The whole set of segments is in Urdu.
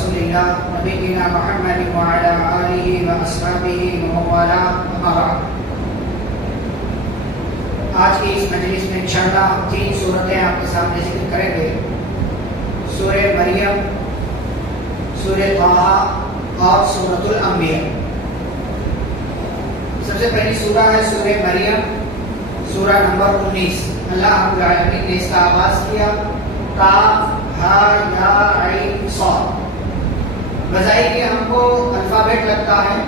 رسول الله نبينا محمد وعلى آله وأصحابه ومن والاه أما بعد. آج کی اس مجلس میں انشاءاللہ 3 صورتیں آپ کے سامنے ذکر کریں گے. سورہ مریم، سورہ طٰہٰ اور سورۃ الانبیاء. سب سے پہلی سورہ ہے سورہ مریم، سورہ نمبر 19. اللہ رب العالمین نے اس کا آغاز کیا کاف ہا یا عین صاد. بظاہر کہ ہم کو الفابیٹ لگتا ہے،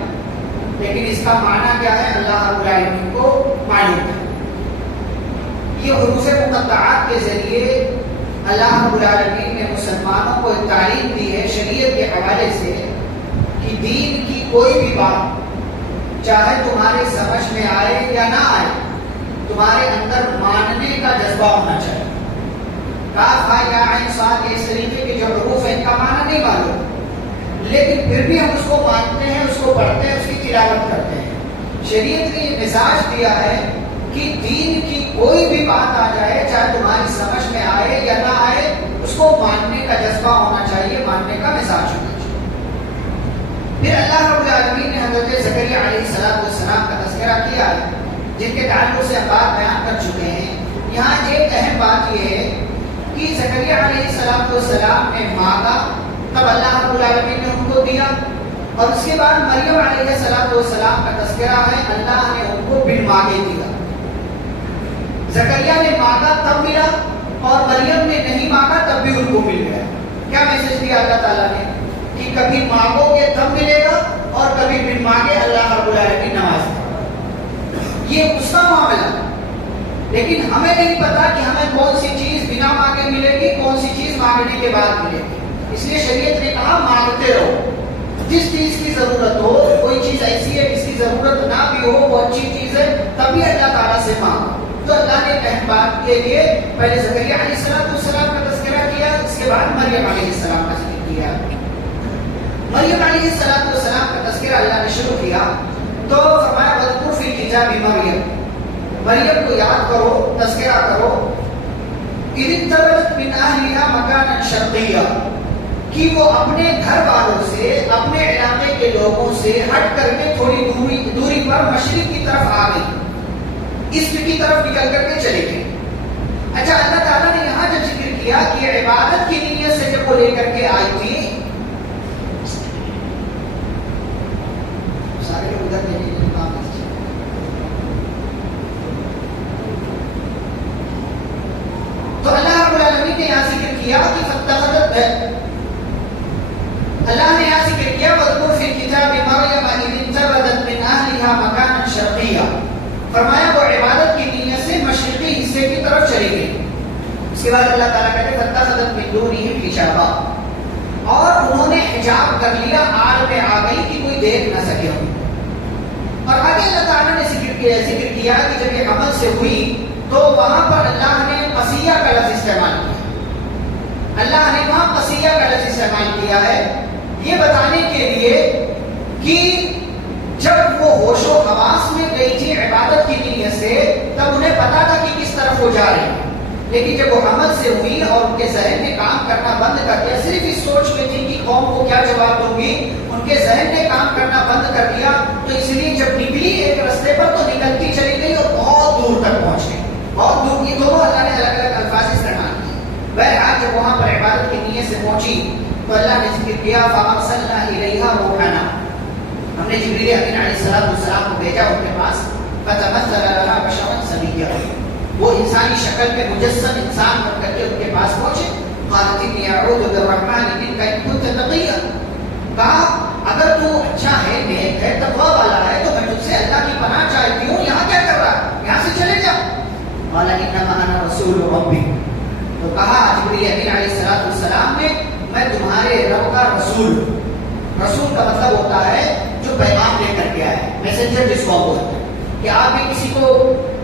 لیکن اس کا معنی کیا ہے اللہ رب العالمین کو معلوم ہے. یہ حروف مقطعات کے ذریعے اللہ رب العالمین نے مسلمانوں کو ایک تعلیم دی ہے شریعت کے حوالے سے کہ دین کی کوئی بھی بات چاہے تمہارے سمجھ میں آئے یا نہ آئے، تمہارے اندر ماننے کا جذبہ ہونا چاہیے. کاف ہا یا عین صاد اس طریقے کے جو حروف ہیں ان کا معنی نہیں معلوم، لیکن پھر بھی ہم اس کو مانتے ہیں، اس کو پڑھتے ہیں، اس کی تلاوت کرتے ہیں. شریعت نے یہ مزاج دیا ہے کہ دین کی کوئی بھی بات آ جائے، چاہے تمہاری سمجھ میں آئے یا نہ آئے، اس کو ماننے کا جذبہ ہونا چاہیے، ماننے کا مزاج ہونا چاہیے. پھر اللہ رب العالمین نے حضرت زکریا علیہ السلام کا تذکرہ کیا ہے، جن کے تعلق سے ہم بات بیان کر چکے ہیں. یہاں ایک اہم بات یہ ہے کہ زکریا علیہ السلام نے مانگا، تب اللہ رب العالمین نے ان کو دیا. اور اس کے بعد مریم علیہ السلام کا تذکرہ ہے، اللہ نے ان کو بن مانگے دیا. زکریا نے مانگا تب ملا، اور مریم نے نہیں مانگا تب بھی ان کو مل گیا. کیا میسج دیا اللہ تعالیٰ نے کہ کبھی مانگو گے تب ملے گا، اور کبھی بن مانگے اللہ رب العالمین نواز دے. یہ اس کا معاملہ، لیکن ہمیں نہیں پتا کہ ہمیں کون سی چیز بنا مانگے ملے گی، کون سی چیز مانگنے کے بعد ملے گی. اس لیے شریعت نے کہا مانگتے رہو. جس چیز کی ضرورت ہو، کوئی چیز ایسی ہے جس کی ضرورت نہ بھی ہو، وہ اچھی چیز ہے، تبھی اللہ تعالیٰ سے مانگو. تو اللہ نے اہم بات کے لیے پہلے زکریا علیہ السلام کا تذکرہ کیا، اس کے بعد مریم علیہ السلام کا ذکر کیا. مریم علیہ السلام کا تذکرہ اللہ نے شروع کیا تو فرمایا وَاذْكُرْ فِي الْكِتَابِ مریم. مریم کو یاد کرو، تذکرہ کرو. اِذِ انتَبَذَتْ مِنْ أَهْلِهَا مَكَانًا شَرْقِيًّا، کہ وہ اپنے گھر والوں سے، اپنے علاقے کے لوگوں سے ہٹ کر کے تھوڑی دوری پر مشرق کی طرف آ گئی، اسٹ کی طرف نکل کر کے چلے گئے. اچھا، اللہ تعالیٰ نے یہاں جب ذکر کیا کہ عبادت کی نیت سے جب وہ لے کر کے آئی تھی، سارے لوگ ادھر دیکھیں تو اللہ رب العالمین نے یہاں ذکر کیا کہ فاتخذت ہے. اللہ نے یہاں ذکر کیا وَاذْكُرْ فِي الْكِتَابِ مَرْيَمَ إِذِ انتَبَذَتْ مِنْ أَهْلِهَا مَكَانًا شَرْقِيًّا. فرمایا وہ عبادت کی نیت سے مشرقی حصے کی طرف چلی گئی. اس کے بعد اللہ تعالیٰ کہتے فاتخذت مِن دُونِهِمْ حِجَابًا، اور انہوں نے حجاب کر لیا، آڑ میں آ گئی کہ کوئی دیکھ نہ سکے. اور آگے اللہ تعالیٰ نے ذکر کیا کہ جب یہ عمل سے ہوئی تو وہاں پر اللہ نے قصیہ کا لفظ استعمال کیا. اللہ نے وہاں قصیہ کا لفظ استعمال کیا ہے یہ بتانے کے لیے کہ جب وہ ہوش و حواس میں گئی تھی عبادت کی نیت سے، تب انہیں پتا تھا کہ کس طرف وہ جا رہی ہے، لیکن جب وہ عمل سے ہوئی اور ان کے ذہن نے کام کرنا بند کر دیا، صرف اس سوچ میں تھی کہ قوم کو کیا جواب دوں گی، ان کے ذہن نے کام کرنا بند کر دیا. تو اس لیے جب نکلی ایک رستے پر تو نکلتی چلی گئی اور بہت دور تک پہنچ گئی. بہت دور کی دونوں اللہ نے الگ الگ الفاظ استعمال کیے. بہرحال جب وہاں پر عبادت کی نیت سے پہنچی تو اللہ نے ذکر کیا فَأَرْسَلْنَا إِلَيْهَا رُوحَنَا، ہم نے جبریل امین علیہ السلام کو بھیجا ان کے پاس. فَتَمَثَّلَ لَهَا بَشَرًا سَوِيًّا، وہ انسانی شکل میں مجسم انسان بن کر کے ان کے پاس پہنچے. قَالَتْ إِنِّي أَعُوذُ بِالرَّحْمَنِ مِنْكَ إِن كُنتَ تَقِيًّا، کہا اگر تو اچھا ہے، نیک ہے، تقویٰ والا ہے تو میں تجھ سے اللہ کی پناہ چاہتی ہوں. یہاں کیا کر رہا ہے؟ یہاں سے چلے جا. قَالَ إِنَّمَا أَنَا رَسُولُ رَبِّكَ، تو کہا جبریل امین علیہ السلام نے میں تمہارے رب کا رسول. رسول کا مطلب ہوتا ہے جو پیغام لے کر کے آئے، میسنجر جس کو بولتے ہیں کہ آپ نے کسی کو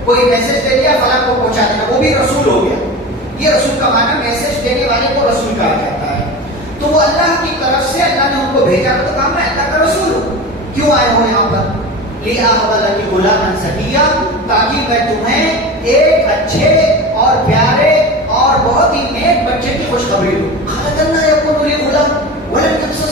کوئی میسج دے دیا فلاں کو پہنچا دینا، وہ بھی رسول ہو گیا. یہ رسول کا معنی میسج دینے والے کو رسول کہا جاتا ہے. تو وہ اللہ کی طرف سے اللہ نے ان کو بھیجا تو کہا میں اللہ کا رسول ہوں. کیوں آئے ہو یہاں پر؟ لِأَهَبَ لَكِ غُلَامًا زَكِيًّا، تاکہ میں تمہیں ایک اچھے اور پیارے اور بہت ہی نیک بچے کی خوشخبری دوں. قَالَتْ أَنَّىٰ يَكُونُ لِي غُلَامٌ وَلَمْ يَمْسَسْنِي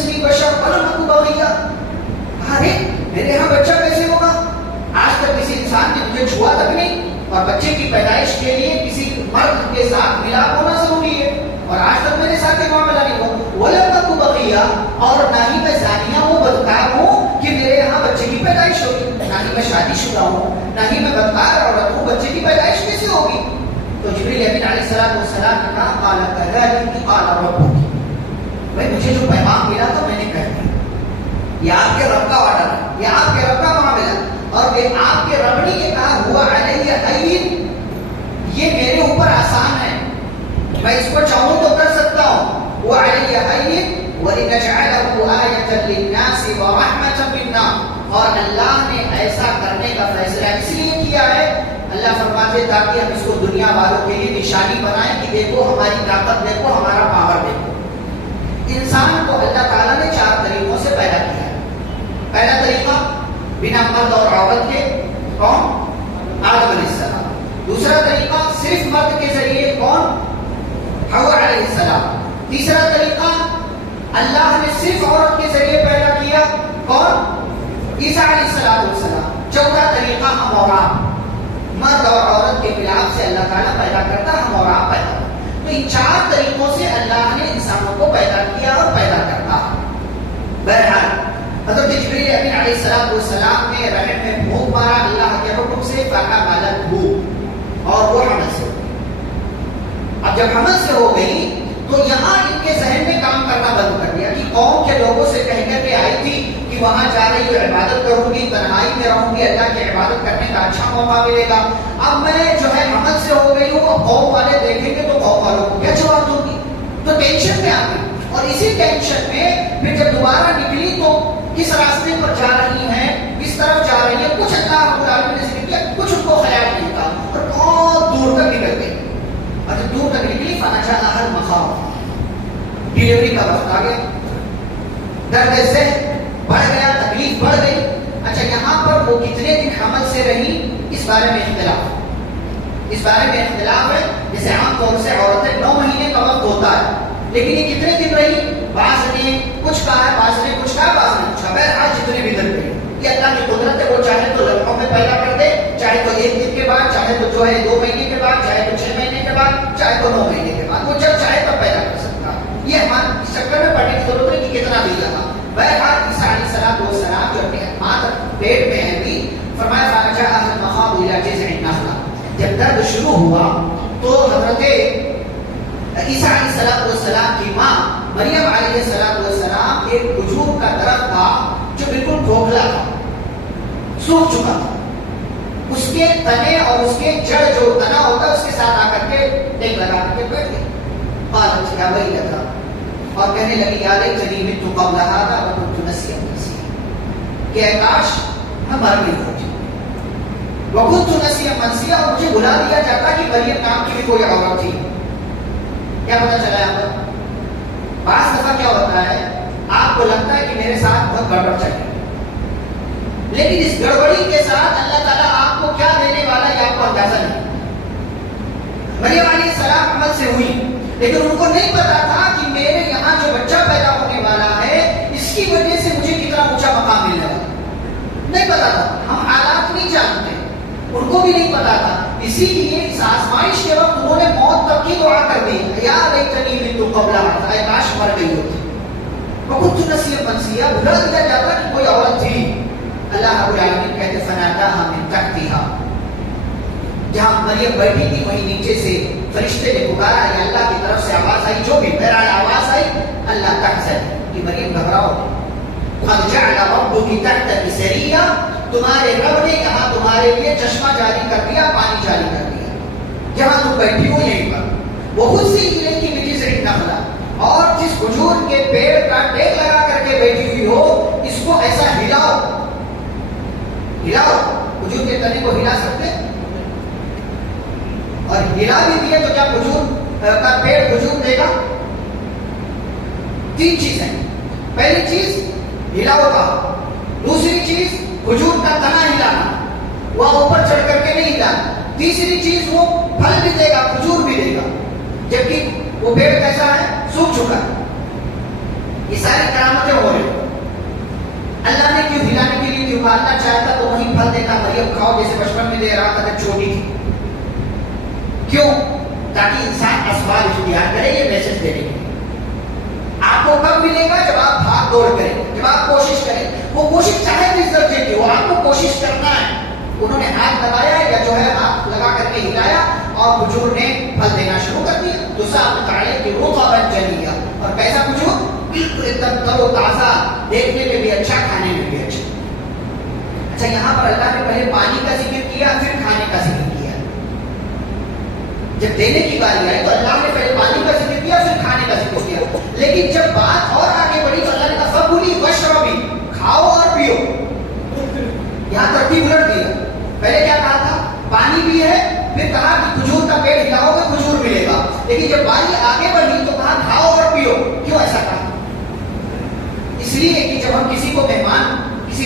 اور نہ ہی میں زانیہ ہوں، بدکار ہوں کہ میرے یہاں بچے کی پیدائش ہوگی، نہ ہی میں شادی شدہ ہوں، نہ ہی میں بدکار عورت ہوں، بچے کی پیدائش کیسے ہوگی؟ تو جبریل امین علیہ السلام نے کہا قال كذلك قال ربك، بھائی مجھے جو پیغام ملا تو میں نے کہہ دیا، یہ آپ کے رب کا آرڈر ہے، یہ آپ کے رب کا معاملہ، اور یہ آپ کے رب نے یہ کہا ہوا علیہ ہین، یہ میرے اوپر آسان ہے، میں اس کو چاہوں تو کر سکتا ہوں، وہ علیہ ہین وَلِنَجْعَلَهُ آیَةً لِلنَّاسِ وَرَحْمَةً مِنَّا، اور اللہ نے ایسا کرنے کا فیصلہ اس لیے کیا ہے، اللہ فرماتے تاکہ ہم اس کو دنیا والوں کے لیے نشانی بنائیں کہ دیکھو ہماری طاقت، دیکھو ہمارا پاور، دیکھو۔ انسان کو اللہ تعالیٰ نے 4 طریقوں سے پیدا کیا ہے۔ پہلا طریقہ بنا مرد اور عورت کے، کون؟ آدم علیہ السلام۔ دوسرا طریقہ صرف مرد کے ذریعے، کون؟ حوا علیہ السلام۔ تیسرا طریقہ اللہ نے صرف عورت کے ذریعے پیدا کیا، کون؟ عیسیٰ علیہ السلام۔ چوتھا طریقہ ہم اور آپ، مرد اور عورت کے خلاف سے اللہ تعالیٰ پیدا کرتا، ہم اور آپ پیدا کرتا۔ تو ان 4 طریقوں سے اللہ نے انسانوں کو پیدا کیا اور پیدا کرتا۔ بہرحال حضرت جبریل امین علیہ السلام نے رحم میں پھونک مارا اللہ کے حکم سے، فحملتہ، اور وہ حمل سے ہو گئی۔ اب جب حمل سے ہو گئی تو یہاں ان کے ذہن میں کام کرنا بند کر دیا کہ قوم کے لوگوں سے کہہ کر کے آئی تھی کہ وہاں جا رہی ہوں، عبادت کروں گی، تنہائی میں رہوں گی، اللہ کی عبادت کرنے کا اچھا موقع ملے گا، اب میں جو ہے حمل سے ہو گئی ہوں، اب قوم والے دیکھیں گے تو قوم والوں کو کیا جواب دوں گی؟ تو ٹینشن میں آ گئی، اور اسی ٹینشن میں پھر جب دوبارہ نکلی تو کس راستے پر جا رہی ہیں، کس طرف جا رہی ہیں، کچھ اللہ رب العالمین نے ذکر کیا، کچھ ان کو خیال نہیں تھا، اور بہت دور تک نکل گئی، اور جب دور تک نکلی فَنَجَاءَهَا الْمَخَاضُ، ڈیلیوری کا وقت آ گیا، درد ذہن بڑھ گیا، تکلیف بڑھ گئی۔ اچھا یہاں پر وہ کتنے دن حمل سے رہی اس بارے میں اختلاف، اس بارے میں اختلاف ہے۔ جیسے عام طور سے عورتیں 9 مہینے کا وقت ہوتا ہے، لیکن یہ کتنے دن رہی؟ بعض نے کچھ کہا ہے، بعض نے کچھ کہا، بعض نے کچھ کہا، بہرحال جتنے بھی دن رہی، یہ اللہ کی قدرت ہے، وہ چاہے تو لمحوں میں پیدا کر دے، چاہے تو 1 دن کے بعد، چاہے تو جو ہے 2 مہینے کے بعد، چاہے تو 6 مہینے کے بعد، چاہے تو 9 مہینے کے بعد، وہ جب چاہے تب پیدا کر سکتا ہے۔ یہ ہمارے اس چکر میں پڑھنے کی ضرورت نہیں کہ کتنا دن لگا۔ بہرحال عیسیٰ علیہ السلام جو اپنے ماں پیٹ میں ہے بھی، فرمایا فَأَجَاءَهَا الْمَخَاضُ إِلَىٰ جِذْعِ النَّخْلَةِ، جب درد شروع ہوا تو حضرت عیسیٰ علیہ السلام کی ماں مریم علیہ السلام ایک کھجور کا درخت تھا جو بالکل کھوکھلا تھا، سوکھ چکا تھا، اس کے تنے اور اس کے جڑ جو تنا ہوتا ہے اس کے ساتھ آ کر کے ٹیک لگا کر کے بیٹھ گئی۔ قالت یا ویلتیٰ، اور کہنے لگی یا لیتنی مت قبل ھذا وکنت نسیا منسیا، کہ کاش میں مر گئی ہوتی، وکنت نسیا منسیا، اور مجھے بلا دیا جاتا کہ مریم نام کی بھی کوئی عورت تھی۔ کیا پتہ چلا ہے آپ کو؟ بعض دفعہ کیا ہوتا ہے، آپ کو لگتا ہے کہ میرے ساتھ بہت گڑبڑ چل رہی ہے، لیکن اس گڑبڑی کے ساتھ اللہ تعالیٰ آپ کو کیا دینے والا ہے آپ کو اندازہ نہیں۔ مریم علیہ السلام حمل سے ہوئی، لیکن ان کو نہیں پتا تھا کہ میرے یہاں جو بچہ پیدا ہونے والا ہے اس کی وجہ سے مجھے کتنا اونچا مقام ملنے والا، نہیں پتا تھا۔ ہم حالات نہیں جانتے، ان کو بھی نہیں پتا تھا، اسی لیے اس آزمائش کے وقت انہوں نے موت تک کی دعا کر دی، یا لیتنی مت قبل ھذا، اے کاش مر گئی ہوتی، وکنت نسیا منسیا، بھلا دیا جاتا کہ کوئی عورت تھی۔ اللہ رب العالمین کہتے فناداها من تحتها، جہاں مریم بیٹھی تھی وہیں نیچے سے فرشتے نے پکارا، یا اللہ کی طرف سے آواز آئی، جو بھی بہرحال آواز آئی، اللہ تحزن، کہ مریم گھبراؤ، قد جعل ربک تحتک سریا، تمہارے رب نے یہاں تمہارے لیے چشمہ جاری کر دیا، پانی جاری کر دیا، جہاں تم بیٹھی ہو یہیں پر، وہزی الیک بجذع النخلہ، اور جس کھجور کے پیڑ کا ٹیک لگا کر کے بیٹھی ہوئی ہو اس کو ایسا ہلاؤ، ہلاؤ، کھجور کے تنے کو ہلا سکتے، اور ہلا بھی دیا تو کیا کھجور کا پیڑ کھجور دے گا؟ 3 چیزیں، پہلی چیز ہلاؤ کا، دوسری چیز کھجور کا تنا ہلانا، وہ اوپر چڑھ کر کے نہیں ہلانا، تیسری چیز وہ پھل بھی دے گا، کھجور بھی دے گا، جبکہ وہ پیڑ کیسا ہے؟ سوکھ چکا ہے۔ یہ ساری کرامتیں ہو رہی، اللہ نے کیوں ہلانے کے لیے ابالنا چاہتا تو وہیں پھل دیتا، مریم کھاؤ جیسے بچپن میں دے رہا تھا جب چھوٹی تھی، کیوں؟ تاکہ انسان اسباب اختیار کرے، یہ میسج دینے کے لیے۔ آپ کو کب ملے گا؟ جب آپ دوڑ کریں, جب آپ کوشش کریں, وہ کوشش چاہے کس درجے کی ہو, آپ کو کوشش کرنا ہے. انہوں نے ہاتھ دبایا یا جو ہے ہاتھ لگا کر کے ہلایا اور کھجور نے پھل دینا شروع کر دیا. تو صاحب تعالی کی رطبا جنیہ, اور کیسا کھجور, بالکل ایک دم تر و تازہ, دیکھنے میں بھی اچھا, کھانے میں بھی اچھا. اچھا, یہاں پر اللہ نے پہلے پانی کا ذکر کیا, پھر کھانے کا ذکر کیا. جب دینے کی باری آئی تو اللہ نے پہلے پانی کا ذکر کیا, پھر کھانے کا ذکر کیا. لیکن جب بات اور آگے بڑھی تو اللہ نے کہا فکلوا واشربوا, کھاؤ اور پیو. یہاں ترتیب الٹ دیا. پہلے کیا کہا تھا, پانی بھی ہے, پھر کہا کہ کھجور کا پیڑ ہلاؤ گے کھجور ملے گا. لیکن جب باری آگے بڑھی تو کہا کھاؤ اور پیو. کیوں ایسا کہا؟ اس لیے کہ جب ہم کسی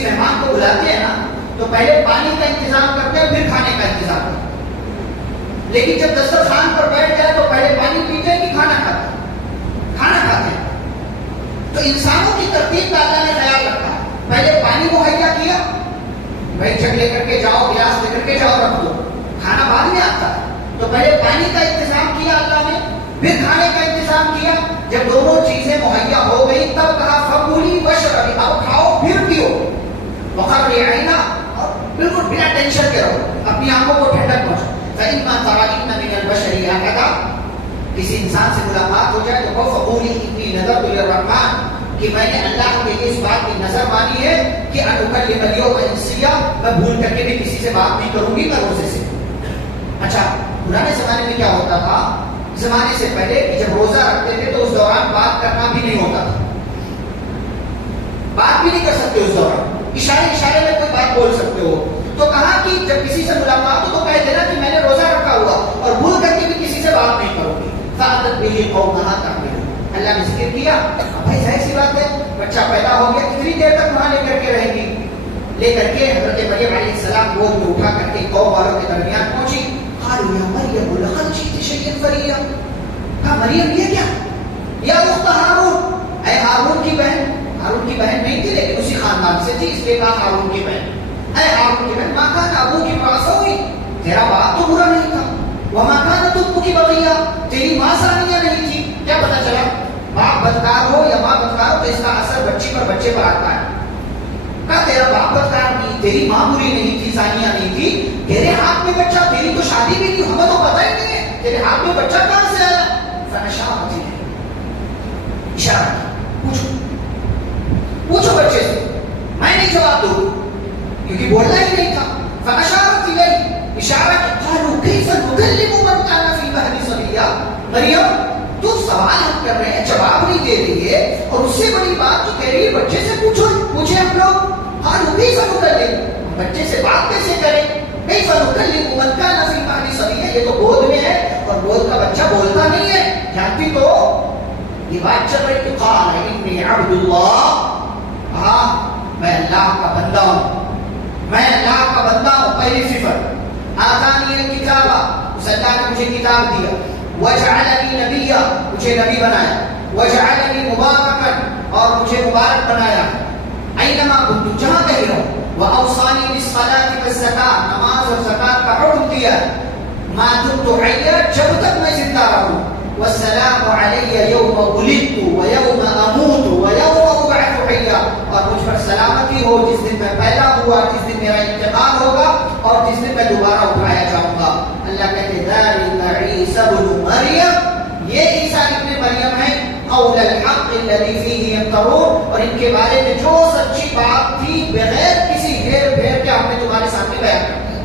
مہمان کو بلاتے ہیں نا, تو پہلے پانی کا انتظام کرتے ہیں, پھر کھانے کا انتظام کرتے ہیں. لیکن جب دسترخوان پر بیٹھ جائے تو پہلے پانی پیتے ہیں کہ کھانا کھاتے ہیں. تو انسانوں کی ترتیب کا اللہ نے خیال رکھا. پہلے پانی مہیا کیا, بھائی جگ لے کر کے جاؤ, گلاس لے کر کے جاؤ, رکھ دو. کھانا بعد میں آتا ہے. تو پہلے پانی کا انتظام کیا اللہ نے, پھر کھانے کا انتظام کیا. جب دونوں چیزیں مہیا ہو گئی تب کہا فکلوا واشربوا, اب کھاؤ پھر پیو. وقروا عینا, اور بالکل بنا ٹینشن کے رہو, اپنی آنکھوں کو ٹھنڈک پہنچاؤ. فإما ترين من البشر أحدا, کسی انسان سے ملاقات ہو جائے تو فقولي إني نذرت للرحمن, کہ میں نے اللہ کے لیے اس بات کی نظر مانی ہے کہ ان اکلم اليوم انسیا, میں بھول کر کے بھی کسی سے بات نہیں کروں گی, میں روزے سے. اچھا, پرانے زمانے میں کیا ہوتا تھا, زمانے سے پہلے کہ جب روزہ رکھتے تھے تو اس دوران بات کرنا بھی نہیں ہوتا تھا. بات بھی نہیں کر سکتے اس دوران, اشارے میں کوئی بات بول سکتے ہو. تو کہا کہ جب کسی سے ملاقات ہو تو کہہ دینا کہ میں نے روزہ رکھا ہوا اور بھول کر کے بھی کسی سے بات نہیں کروں گی. فَأَتَتْ بِهِ قَوْمَهَا تَحْمِلُهُ, اللہ نے ذکر کیا. اب بھائی ظاہر سی بات ہے, بچہ پیدا ہو گیا, کتنی دیر تک وہاں لے کر کے رہے گی. لے کر کے حضرت مریم علیہ السلام گود میں اٹھا کر کے قوم والوں کے درمیان پہنچی. قالوا يا مريم لقد جئت شيئا فريا, کہا مریم یہ کیا, یا اخت ہارون, اے ہارون کی بہن. ہارون کی بہن نہیں تھی لیکن اسی خاندان سے تھی, اس لیے کہا ہارون کی بہن. اے ہارون کی بہن, ما کان ابوک بعصوی, تیرا باپ تو برا نہیں تھا. وما کانت امک بغیا, تیری ماں ثانیہ نہیں تھی. کیا پتا چلا, باپ بدکار ہو یا ماں بدکار ہو تو اس کا اثر بچے پر آتا ہے. کہا تیرا باپ بدکار نہیں, تیری ماں بری نہیں تھی, ثانیہ نہیں تھی, تیرے ہاتھ میں بچہ, تیری تو شادی بھی نہیں, ہمیں تو پتا ہی نہیں ہے تیرے ہاتھ میں بچہ کہاں سے آیا. فنشارت الیہ, اشارہ, پوچھو بچے سے, میں نہیں جواب دوں کیونکہ بولنا ہی نہیں تھا. فاشارت الیہ, اشارہ کیا. قالوا کیف نکلم من کان فی المہد صبیا, مریم تو سوال ہم کر رہے ہیں, جواب نہیں دے رہی ہے, اور اس سے بڑی بات تو کہہ رہی ہے بچے سے پوچھے ہم لوگ. قالوا کیف نکلم, بچے سے بات کیسے کریں. کیف نکلم من کان فی المہد صبیا, یہ تو گود میں ہے اور گود کا بچہ بولتا نہیں ہے. جانتی تو یہ بات چل رہی. قال انی عبد اللہ, ہاں میں اللہ کا بندہ ہوں, میں اللہ کا بندہ ہوں. پہلی صفت, آتانی الکتاب, اس اللہ نے مجھے کتاب دیا. وجعلنی نبیا, مجھے نبی بنایا. وجعلنی مبارکا, اور مجھے مبارک بنایا. اینما کنت, جہاں کہیں رہوں. واوصانی بالصلاۃ والزکاۃ, نماز اور زکات کا حکم دیا. ما دمت حیا, جب تک میں زندہ رہوں. والسلام علی یوم ولدت ویوم اموت ویوم ابعث حیا, اور مجھ پر سلامتی ہو جس دن میں پیدا ہوا, جس دن میرا انتقال ہوگا, اور جس دن میں دوبارہ اٹھایا جاؤں گا. اللہ کہتے ہیں ذالک عیسی ابن مریم, یہ عیسیٰ ابن مریم ہے. قول الحق الذی فیہ یمترون, اور ان کے بارے میں جو سچی بات تھی بغیر کسی ہیر پھیر کے ہم نے تمہارے سامنے بیان کر دیا.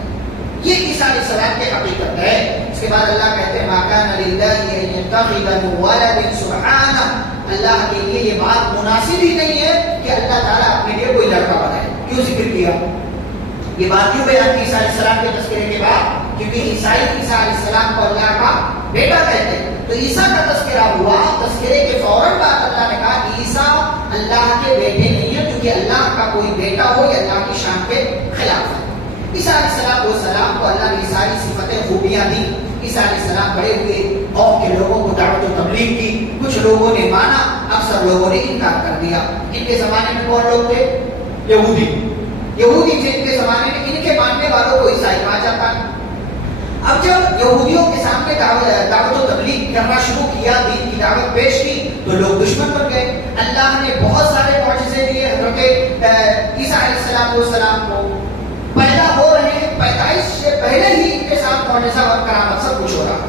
یہ عیسیٰ علیہ السلام کی حقیقت ہے. اس کے بعد اللہ کہتے ہیں ما کان للہ ان یتخذ من ولد سبحانہ, اللہ کے لیے یہ بات مناسب ہی نہیں ہے کہ اللہ تعالیٰ اپنے لیے کوئی لڑکا بنائے. کیوں ذکر کیا یہ بات, کیوں بیان کی عیسیٰ علیہ السلام کے تذکرے کے بعد؟ کیونکہ عیسائی عیسیٰ علیہ السلام کو اللہ کا بیٹا کہتے ہیں. تو عیسیٰ کا تذکرہ ہوا, تذکرے کے فوراً بعد اللہ نے کہا عیسیٰ اللہ کے بیٹے نہیں ہے, کیونکہ اللہ کا کوئی بیٹا ہو یہ اللہ کی شان کے خلاف ہے. عیسیٰ علیہ السلام کو اللہ نے ساری صفتیں خوبیاں دی. عیسیٰ علیہ السلام بڑے ہوئے, قوم کے لوگوں کو دعوت و تبلیغ کی. کچھ لوگوں نے مانا, اکثر لوگوں نے انکار کر دیا. ان کے زمانے میں کون لوگ تھے؟ یہودی تھے ان کے زمانے میں. ان کے ماننے والوں کو عیسائی کہا جاتا ہے. اب جب یہودیوں کے سامنے دعوت و تبلیغ کرنا شروع کیا, دین کی دعوت پیش کی, تو لوگ دشمن بن گئے. اللہ نے بہت سارے سے لیے حضرت عیسیٰ علیہ السلام کو پیدا ہو رہے ہیں، پیدائش سے پہلے ہی ان کے ساتھ معجزہ اور کرامت سب کچھ ہو رہا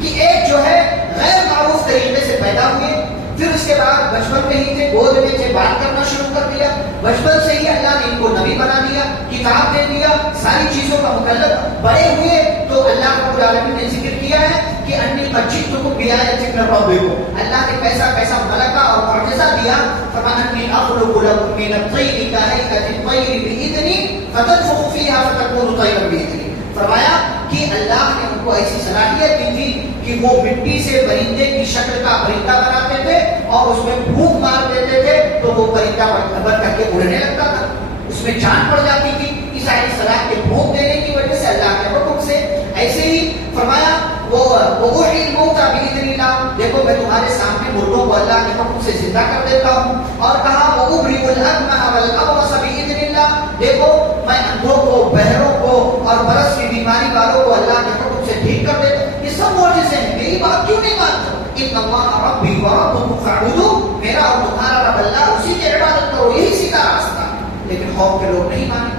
کہ ایک جو ہے غیر معروف طریقے سے پیدا ہوئے، پھر اس کے بعد بچپن میں ہی تھے، گود میں تھے، بات کرنا شروع کر دیا، بچپن سے ہی اللہ نے ان کو نبی بنا دیا، کتاب دے دیا، ساری چیزوں کا مکلف بڑے ہوئے تو اللہ رب العالمین نے ذکر کیا ہے کہ انی قد جئتکم بآیۃ من ربکم، اللہ نے کیسا کیسا ملکہ اور معجزہ دیا، فرمایا انی اخلق لکم من الطیر کہیئۃ الطیر بإذنی فتنفخ فیہا فتکون طیرا بإذنی، فرمایا کہ اللہ نے ان کو ایسی صلاحیت دی تھی کہ وہ مٹی سے پرندے کی شکل کا پرندہ بناتے تھے اور اس میں پھونک مار دیتے تھے تو وہ پرندہ بن کر کے اڑنے لگتا تھا، اس میں جان پڑ جاتی تھی عیسیٰ علیہ السلام کے پھونک دینے کی وجہ سے اللہ کے حکم سے۔ ایسے ہی فرمایا وہ وحی الموتى بإذن اللہ، دیکھو میں تمہارے سامنے مردوں کو اللہ کے حکم سے زندہ کر دیتا ہوں، اور کہا وأبرئ الأكمہ والأبرص بإذن اللہ، دیکھو میں اندھوں کو، بہروں کو اور برس کی بیماری والوں کو اللہ کے حکم سے ٹھیک کر دیتا ہوں۔ یہ سب معجزے ہیں، میری بات کیوں نہیں مانتے؟ ان اللہ ربی وربکم فاعبدوہ، میرا اور تمہارا رب اللہ، اسی کی عبادت کرو، یہی سیدھا راستہ۔ لیکن قوم کے لوگ نہیں مانے۔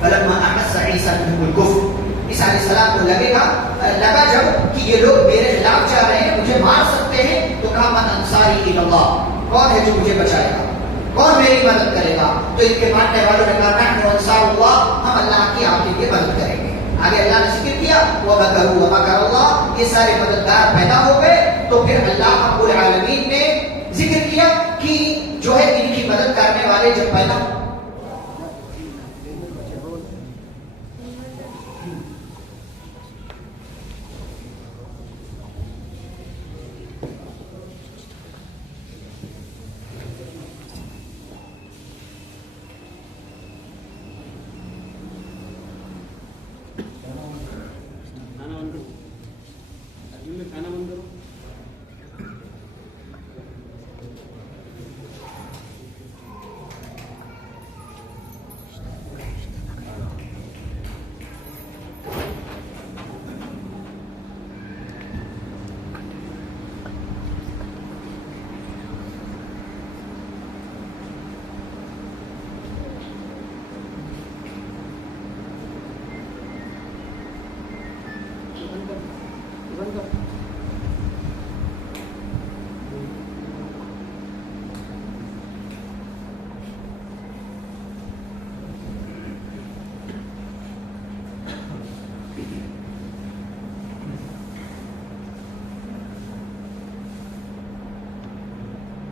فلما احس عیسیٰ منهم الکفر، عیسیٰ علیہ السلام کو لگا جب کہ یہ لوگ میرے خلاف جا رہے ہیں، مجھے مار سکتے ہیں، تو کہا من انصاری الی اللہ، کون ہے جو مجھے بچائے گا، کون میری مدد کرے گا؟ تو ان کے ماننے والوں نے کہا نحن انصار اللہ، ہم اللہ کی آپ کے لیے مدد کریں گے۔ آگے اللہ نے ذکر کیا وَمَكَرُوا وَمَكَرَ اللَّهُ، یہ سارے مددگار پیدا ہو گئے، تو پھر اللہ رب العالمین نے ذکر کیا کہ جو ہے ان کی مدد کرنے والے جب پیدا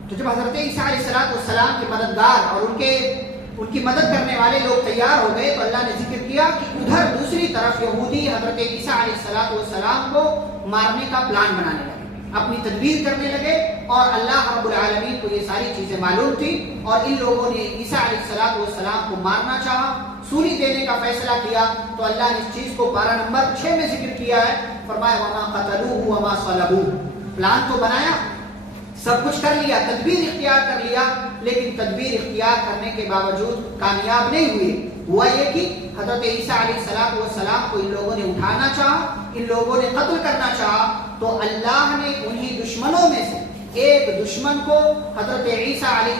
تو جب حضرت عیسیٰ علیہ السلام کے مددگار اور ان کی مدد کرنے والے لوگ تیار ہو گئے، تو اللہ نے ذکر کیا کہ ادھر دوسری طرف یہودی حضرت عیسیٰ علیہ السلام کو مارنے کا پلان بنانے لگے، اپنی تدبیر کرنے لگے، اور اللہ رب العالمین کو یہ ساری چیزیں معلوم تھی، اور ان لوگوں نے عیسیٰ علیہ السلام کو مارنا چاہا، سولی دینے کا فیصلہ کیا۔ تو اللہ نے اس چیز کو پارہ نمبر 6 میں ذکر کیا ہے، فرمایا وما قتلوه وما صلبوه، پلان تو بنایا، سب کچھ کر لیا، تدبیر اختیار کر لیا، لیکن تدبیر اختیار کرنے کے باوجود کامیاب نہیں ہوئے۔ ہوا یہ کہ حضرت عیسیٰ علیہ السلام کو ان لوگوں نے اٹھانا چاہا، ان لوگوں نے قتل کرنا چاہا، تو اللہ نے انہی دشمنوں میں سے ایک دشمن کو حضرت عیسیٰ علیہ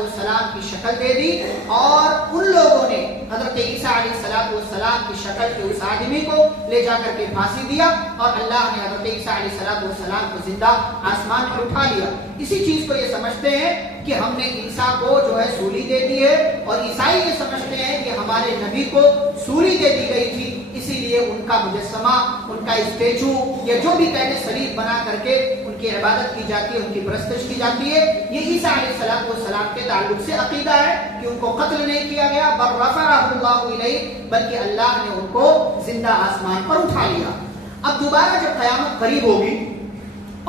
السلام کی شکل دے دی، اور ان لوگوں نے حضرت عیسیٰ علیہ السلام کی شکل کے اس آدمی کو لے جا کر کے پھانسی دیا، اور اللہ نے حضرت عیسیٰ علیہ السلام کو زندہ آسمان پر اٹھا لیا۔ اسی چیز کو یہ سمجھتے ہیں کہ ہم نے عیسیٰ کو جو ہے سولی دے دی ہے، اور عیسائی یہ سمجھتے ہیں کہ ہمارے نبی کو سولی دے دی گئی تھی، اسی لیے ان کا مجسمہ، ان کا اسٹیچو یا جو بھی کہتے صلیب بنا کر کے ان کی عبادت کی جاتی ہے، ان کی پرستش کی جاتی ہے۔ یہ عیسیٰ علیہ السلام کے تعلق سے عقیدہ ہے کہ ان کو قتل نہیں کیا گیا، بل رفعہ اللہ الیہ، بلکہ اللہ نے ان کو زندہ آسمان پر اٹھا لیا۔ اب دوبارہ جب قیامت قریب ہوگی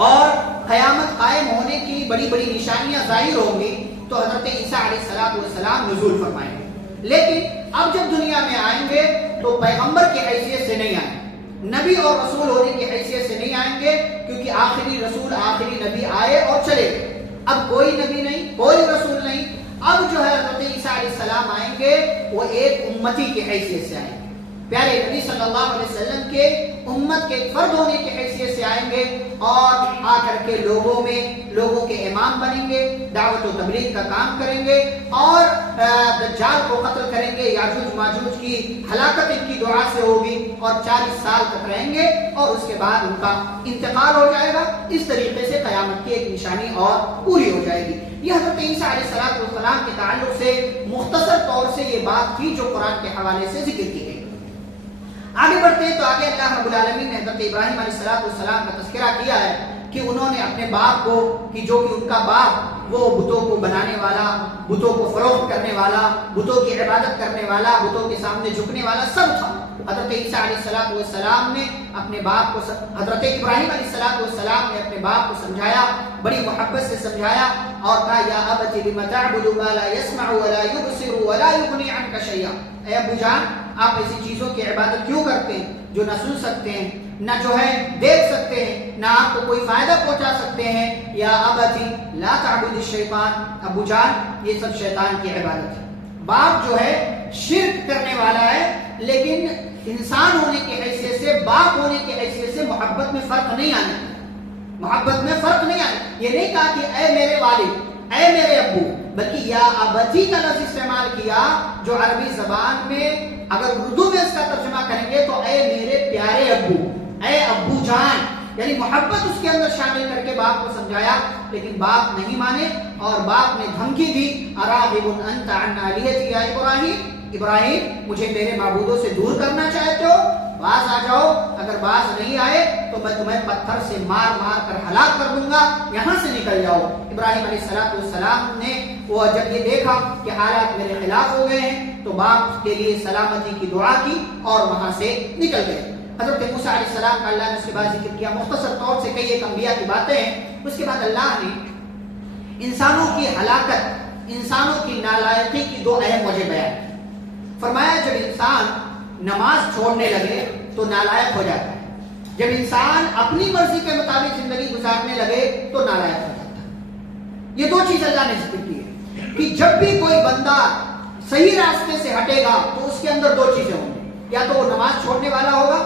اور قیامت قائم ہونے کی بڑی بڑی نشانیاں ظاہر ہوں گی، تو حضرت عیسیٰ علیہ السلام نزول فرمائیں گے، لیکن اب جب دنیا میں آئیں گے تو پیغمبر کی حیثیت سے نہیں آئیں گے، نبی اور رسول ہونے کی حیثیت سے نہیں آئیں گے، کیونکہ آخری رسول آخری نبی آئے اور چلے گئے، اب کوئی نبی نہیں، کوئی رسول نہیں۔ اب جو ہے حضرت عیسیٰ علیہ السلام آئیں گے، وہ ایک امتی کی حیثیت سے آئیں گے، پیارے نبی صلی اللہ علیہ وسلم کے امت کے فرد ہونے کی حیثیت سے آئیں گے اور آ کر کے لوگوں کے امام بنیں گے، دعوت و تبلیغ کا کام کریں گے اور دجال کو قتل کریں گے، یاجوج ماجوج کی ہلاکت ان کی دعا سے ہوگی اور 40 سال تک رہیں گے اور اس کے بعد ان کا انتقال ہو جائے گا۔ اس طریقے سے قیامت کی ایک نشانی اور پوری ہو جائے گی۔ یہ حضرت عیسیٰ علیہ السلام کے تعلق سے مختصر طور سے یہ بات تھی جو قرآن کے حوالے سے ذکر کی گئی۔ آگے بڑھتے ہیں تو آگے اللہ رب العالمین نے حضرت ابراہیم علیہ السلام کا تذکرہ کیا ہے کہ انہوں نے اپنے باپ کو، کہ جو کہ ان کا باپ وہ بتوں کو بنانے والا، بتوں کو فروخت کرنے والا، بتوں کی عبادت کرنے والا، بتوں کے سامنے جھکنے والا سب تھا۔ حضرت عیسیٰ علیہ السلام نے اپنے باپ کو، حضرت ابراہیم علیہ السلام نے اپنے باپ کو سمجھایا، بڑی محبت سے سمجھایا اور کہا یا ابت لم تعبد ما لا يسمع ولا يبصر ولا يغني عنك شيئا، اے ابو جان آپ ایسی چیزوں کی عبادت کیوں کرتے ہیں جو نہ سن سکتے ہیں، نہ جو ہے دیکھ سکتے ہیں، نہ آپ کو کوئی فائدہ پہنچا سکتے ہیں۔ یا ابتی لا تعبد الشیطان، ابو جان یہ سب شیطان کی عبادت ہے۔ باپ جو ہے شرک کرنے والا ہے، لیکن انسان ہونے کی حیثیت سے، باپ ہونے کی حیثیت سے محبت میں فرق نہیں آنے، محبت میں فرق نہیں آنے۔ یہ نہیں کہا کہ اے میرے والد، اے میرے ابو، بلکہ یا ابتی کا لفظ استعمال کیا جو عربی زبان میں اگر اردو میں اس کا ترجمہ کریں گے تو اے میرے پیارے ابو، اے ابو جان، یعنی محبت اس کے اندر شامل کر کے باپ کو سمجھایا، لیکن باپ نہیں مانے اور باپ نے دھمکی دی، اراغب انت عن آلہتی یا ابراہیم، ابراہیم مجھے میرے معبودوں سے دور کرنا چاہتے ہو، باز آ جاؤ، اگر باز نہیں آئے تو میں تمہیں پتھر سے مار مار کر ہلاک کر دوں گا، یہاں سے نکل جاؤ۔ ابراہیم علیہ السلام نے وہ جب یہ دیکھا کہ حالات میرے خلاف ہو گئے ہیں تو باپ کے لیے سلامتی کی دعا کی اور وہاں سے نکل گئے۔ حضرت موسیٰ علیہ السلام کا اللہ نے اس کے بعد ذکر کیا، مختصر طور سے کئی ایک انبیاء کی باتیں ہیں۔ اس کے بعد اللہ نے انسانوں کی ہلاکت، انسانوں کی نالائقی کی دو اہم وجہ بیان کی۔ فرمایا جب انسان نماز چھوڑنے لگے تو نالائق ہو جاتا ہے، جب انسان اپنی مرضی کے مطابق زندگی گزارنے لگے تو نالائق ہو جاتا ہے۔ یہ دو چیز اللہ نے ذکر کی ہے کہ جب بھی کوئی بندہ صحیح راستے سے ہٹے گا تو اس کے اندر دو چیزیں ہوں گی، یا تو وہ نماز چھوڑنے والا ہوگا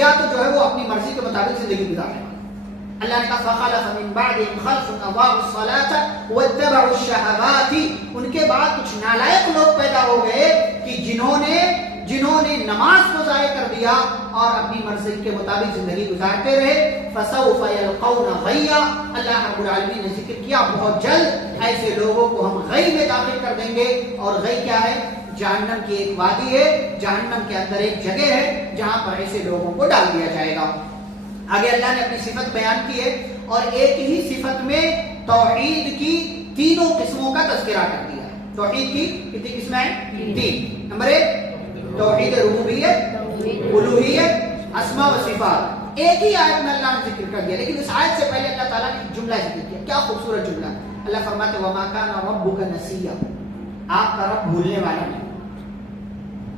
یا تو جو ہے وہ اپنی مرضی کے مطابق زندگی گزارنے والا۔ اللہ نے کہا فَخَلَفَ مِن بَعْدِهِمْ خَلْفٌ أَضَاعُوا الصَّلَاةَ وَاتَّبَعُوا الشَّهَوَاتِ، ان کے بعد کچھ نالائق لوگ پیدا ہو گئے کہ جنہوں نے نماز کو ضائع کر دیا اور اپنی مرضی کے مطابق زندگی گزارتے رہے۔ فَسَوْفَ يَلْقَوْنَ غَيًّا، اللہ رب العالمین نے ذکر کیا بہت جلد ایسے لوگوں کو ہم غی میں داخل کر دیں گے۔ اور غی کیا ہے؟ جہنم کی ایک وادی ہے، جہنم کے اندر ایک جگہ ہے جہاں پر ایسے لوگوں کو ڈال دیا جائے گا۔ آگے اللہ نے اپنی صفت بیان کی ہے اور ایک ہی صفت میں توحید کی تینوں قسموں کا تذکرہ کر دیا ہے۔ توحید کی کتنی قسمیں ہیں؟ تین۔ نمبر ایک توحید ربوبیت، الوہیت، اسماء و صفات، ایک ہی آیت میں اللہ نے ذکر کر دیا، لیکن اس آیت سے پہلے اللہ تعالیٰ نے جملہ ذکر کیا، کیا خوبصورت جملہ۔ اللہ فرماتے وما کان ربک نسیا، آپ کا رب بھولنے والا نہیں۔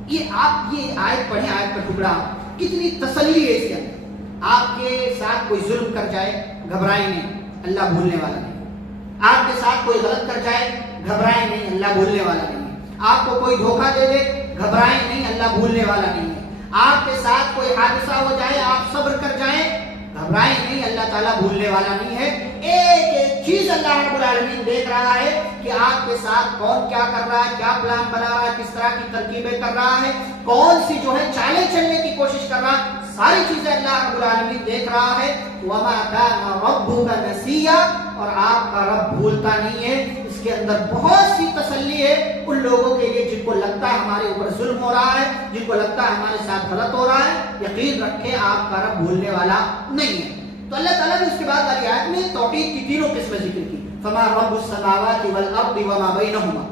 یہ آیت پڑھیں، آیت کا ٹکڑا، کتنی تسلی ہے اس کے اندر۔ آپ کے ساتھ کوئی ظلم کر جائے گھبرائیں نہیں، اللہ بھولنے والا نہیں۔ آپ کے ساتھ کوئی غلط کر جائے گھبرائیں نہیں، اللہ بھولنے والا نہیں۔ آپ کو کوئی دھوکہ دے دے گھبرائیں نہیں، اللہ بھولنے والا نہیں ہے۔ آپ کے ساتھ کوئی حادثہ ہو جائے آپ صبر کر جائیں گھبرائیں نہیں، اللہ تعالیٰ بھولنے والا نہیں ہے۔ ایک ایک چیز اللہ رب العالمین دیکھ رہا ہے کہ آپ کے ساتھ کون کیا کر رہا ہے، کیا پلان بنا رہا ہے، کس طرح کی ترکیبیں کر رہا ہے، کون سی جو ہے چالیں چلنے کی کوشش کر رہا ہے، ساری چیزیں اللہ رب العالمین دیکھ رہا ہے۔ وَمَا كَانَ رَبُّكَ نَسِيًّا، اور آپ کا رب بھولتا نہیں ہے۔ اس کے اندر بہت سی تسلی ہے ان لوگوں کے لیے جن کو لگتا ہے ہمارے اوپر ظلم ہو رہا ہے، جن کو لگتا ہے ہمارے ساتھ غلط ہو رہا ہے، یقین رکھیں آپ کا رب بھولنے والا نہیں ہے۔ تو اللہ تعالیٰ نے اس کے بعد والی آیت میں توحید کی تینوں قسمیں ذکر کی۔ فَمَا رَبُّ السَّمَاوَاتِ وَالْأَرْضِ وَمَا بَيْنَهُمَا،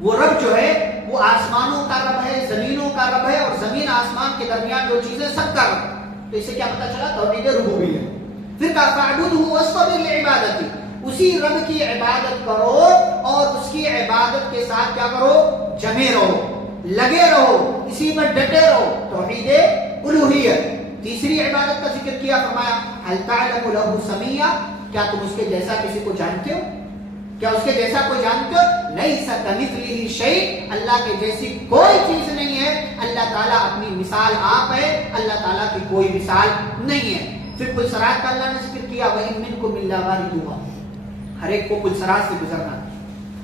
وہ رب جو ہے وہ آسمانوں کا رب ہے، زمینوں کا رب ہے، اور زمین آسمان کے درمیان جو چیزیں سب کا رب ہے۔ تو اس سے کیا پتہ چلا؟ توحید ربوبیت۔ پھر کہا فَاعْبُدْهُ وَاصْطَبِرْ لِعِبَادَتِهِ، اسی رب کی عبادت کرو اور اس کی عبادت کے ساتھ کیا کرو؟ جمے رہو، لگے رہو، اسی میں ڈٹے رہو۔ توحید الوہیت۔ تیسری عبادت کا ذکر کیا، فرمایا هل تعلم له سميا، کیا تم اس کے جیسا کسی کو جانتے ہو؟ کیا اس کے جیسا کوئی جانتے ہو؟ لیس کمثلہ شیء، اللہ کے جیسی کوئی چیز نہیں ہے. اللہ تعالیٰ اپنی مثال آپ ہے، اللہ تعالیٰ کی کوئی مثال نہیں ہے. پھر پلسرات کا اللہ نے ذکر کیا، وَإِن مِّنكُمْ إِلَّا وَارِدُهَا، ہر ایک کو پلسرات سے گزرنا ہے،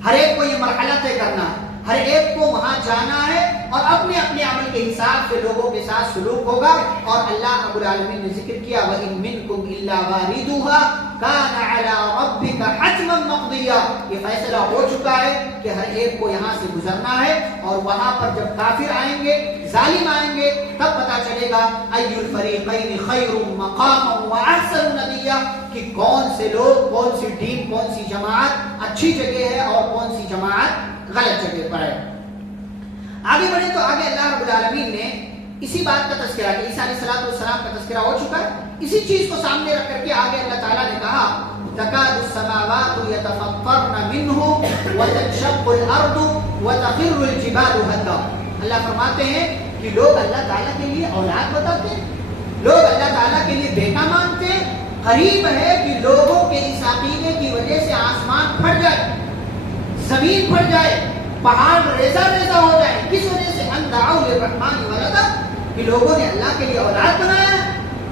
ہر ایک کو یہ مرحلہ طے کرنا ہے، ہر ایک کو وہاں جانا ہے اور اپنے اپنے عمل کے حساب سے لوگوں کے ساتھ سلوک ہوگا. اور اللہ رب العالمین نے ذکر کیا وَإِن مِّنكُمْ إِلَّا وَارِدُهَا كَانَ عَلَى رَبِّكَ حَتْمًا مَقْضِيًّا. یہ فیصلہ ہو چکا ہے کہ ہر ایک کو یہاں سے گزرنا ہے. اور وہاں پر جب کافر آئیں گے، ظالم آئیں گے، تب پتا چلے گا أَيُّ الْفَرِيقَيْنِ خَيْرٌ مَقَامًا وَأَحْسَنُ نَدِيًّا، کہ کون سے لوگ، کون سی ٹیم، کون سی جماعت اچھی جگہ ہے اور کون سی جماعت غلط جگہ پر ہے. آگے بڑھے تو آگے اللہ رب العالمین نے اسی بات کا تذکرہ کیا. عیسیٰ علیہ السلام کا تذکرہ ہو چکا ہے. اسی چیز کو سامنے رکھ کر کے آگے اللہ تعالیٰ نے کہا تَكَادُ السَّمَاوَاتُ يَتَفَطَّرْنَ مِنْهُ وَتَنشَقُّ الْأَرْضُ وَتَخِرُّ الْجِبَالُ هَدًّا. اللہ فرماتے ہیں کہ لوگ اللہ تعالیٰ کے لیے اولاد بتاتے ہیں، لوگ اللہ تعالیٰ کے لیے بیٹا مانتے ہیں. قریب ہے کہ لوگوں کے اس عقیدے کی وجہ سے آسمان پھٹ جائے، زمین پھٹ جائے، پہاڑ ریزہ ریزہ ہو جائے. کس وجہ سے؟ ان دعوا للرحمن ولدا، کہ لوگوں نے اللہ کے لیے اولاد بنایا.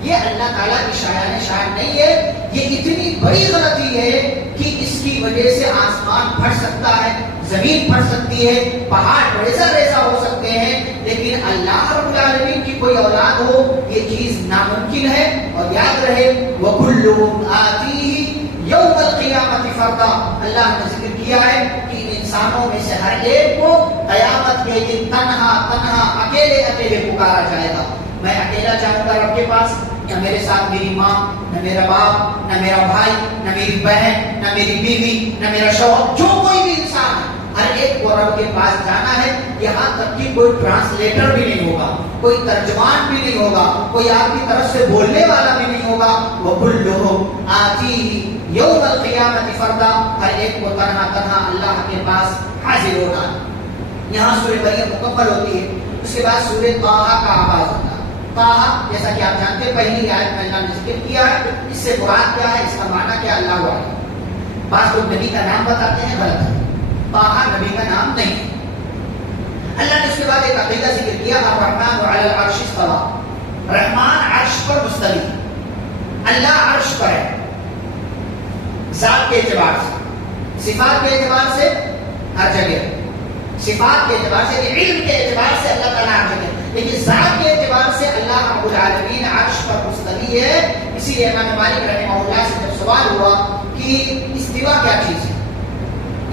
یہ اللہ تعالیٰ کی شایان شان نہیں ہے. یہ اتنی بڑی غلطی ہے کہ اس کی وجہ سے آسمان پھٹ سکتا ہے، زمین پھٹ سکتی ہے، پہاڑ ریزہ ریزہ ہو سکتے ہیں. لیکن اللہ رب العالمین کی کوئی اولاد ہو، یہ چیز ناممکن ہے. اور یاد رہے وَكُلُّهُمْ آتِيهِ يَوْمَ الْقِيَامَةِ فَرْدًا. اللہ نے ذکر کیا ہے کہ ان انسانوں میں سے ہر ایک کو قیامت کے دن تنہا تنہا اکیلے اکیلے پکارا جائے گا. میں اکیلا جاؤں گا رب کے پاس، نہ میرے ساتھ میری ماں، نہ میرا باپ، نہ میرا بھائی، نہ میری بہن، نہ میری بیوی، نہ میرا شوہر، جو کوئی بھی انسان ہے، ہر ایک کو رب کے پاس جانا ہے. یہاں تک کہ کوئی ٹرانسلیٹر بھی نہیں ہوگا، کوئی ترجمان بھی نہیں ہوگا، کوئی آپ کی طرف سے بولنے والا بھی نہیں ہوگا. وَكُلُّهُمْ آتِيهِ يَوْمَ الْقِيَامَةِ فَرْدًا. ہر ایک کو تنہا تنہا اللہ کے پاس حاضر ہوگا. یہاں سورہ مریم مکمل ہوتی ہے. اس کے بعد سورہ طٰہٰ کا آغاز ہوتا ہے. طٰہٰ جیسا کہ آپ جانتے ہیں پہلی آیت میں اللہ نے ذکر کیا ہے. اس سے مراد کیا ہے، اس کا معنی کیا، اللہ اعلم. بعض لوگ نبی کا نام بتاتے ہیں، غلط ہے. طٰہٰ نبی کا نام نہیں. اللہ نے اس کے بعد ایک عقیدہ ذکر کیا الرحمن علی العرش استویٰ. رحمان عرش پر مستوی، اللہ عرش پر ہے. ذات کے اعتبار سے، صفات کے اعتبار سے ہر جگہ، صفات کے اعتبار سے، علم کے اعتبار سے اللہ تعالیٰ ہر جگہ، لیکن ذات کے اعتبار سے اللہ رب العالمین عرش پر مستوی ہے. اسی لیے امام مالک رحمہ اللہ سے جب سوال ہوا کہ استوا کیا چیز ہے،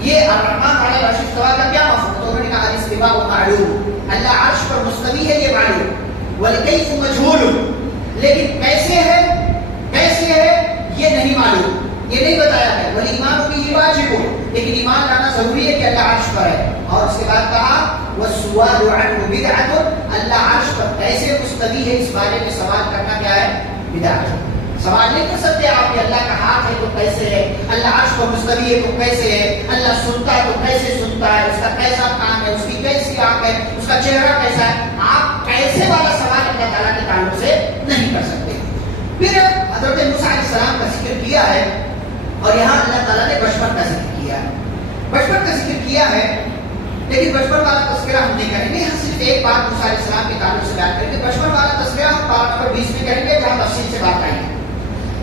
یہ الرحمن علی العرش استویٰ کا کیا مفہوم، تو انہوں نے کہا الاستواء معلوم، اللہ عرش پر مستوی ہے یہ معلوم، والکیف مجہول، لیکن کیسے ہے، کیسے ہے یہ نہیں معلوم، یہ نہیں بتایا ہے. والایمان بہ واجب، لیکن ایمان لانا ضروری ہے کہ اللہ عرش پر ہے. اور اس کے بعد کہا والسؤال عنہ بدعۃ، اللہ عرش پر کیسے مستوی ہے اس بارے میں سوال کرنا کیا ہے، بدعت. سوال نہیں کر سکتے آپ کہ اللہ کا ہاتھ ہے تو کیسے ہے، اللہ عرش پر مستوی ہے تو کیسے ہے، اللہ سنتا ہے تو کیسے سنتا ہے، اس کا کیسا کان ہے، اس کی کیسی آنکھ ہے، اس کا چہرہ کیسا ہے. آپ کیسے والا سوال اللہ تعالیٰ کے تعلق سے نہیں کر سکتے. پھر حضرت موسیٰ علیہ السلام کا ذکر کیا ہے، اور یہاں اللہ تعالیٰ نے بچپن کا ذکر کیا ہے. بچپن کا ذکر کیا ہے، لیکن بچپن والا تذکرہ ہم نہیں کریں گے. ہم صرف ایک بات موسیٰ علیہ السلام کے تعلق سے بیان کریں گے. بچپن والا تذکرہ ہم پارہ نمبر 20 میں کریں گے جہاں تفصیل سے بات آئی ہے.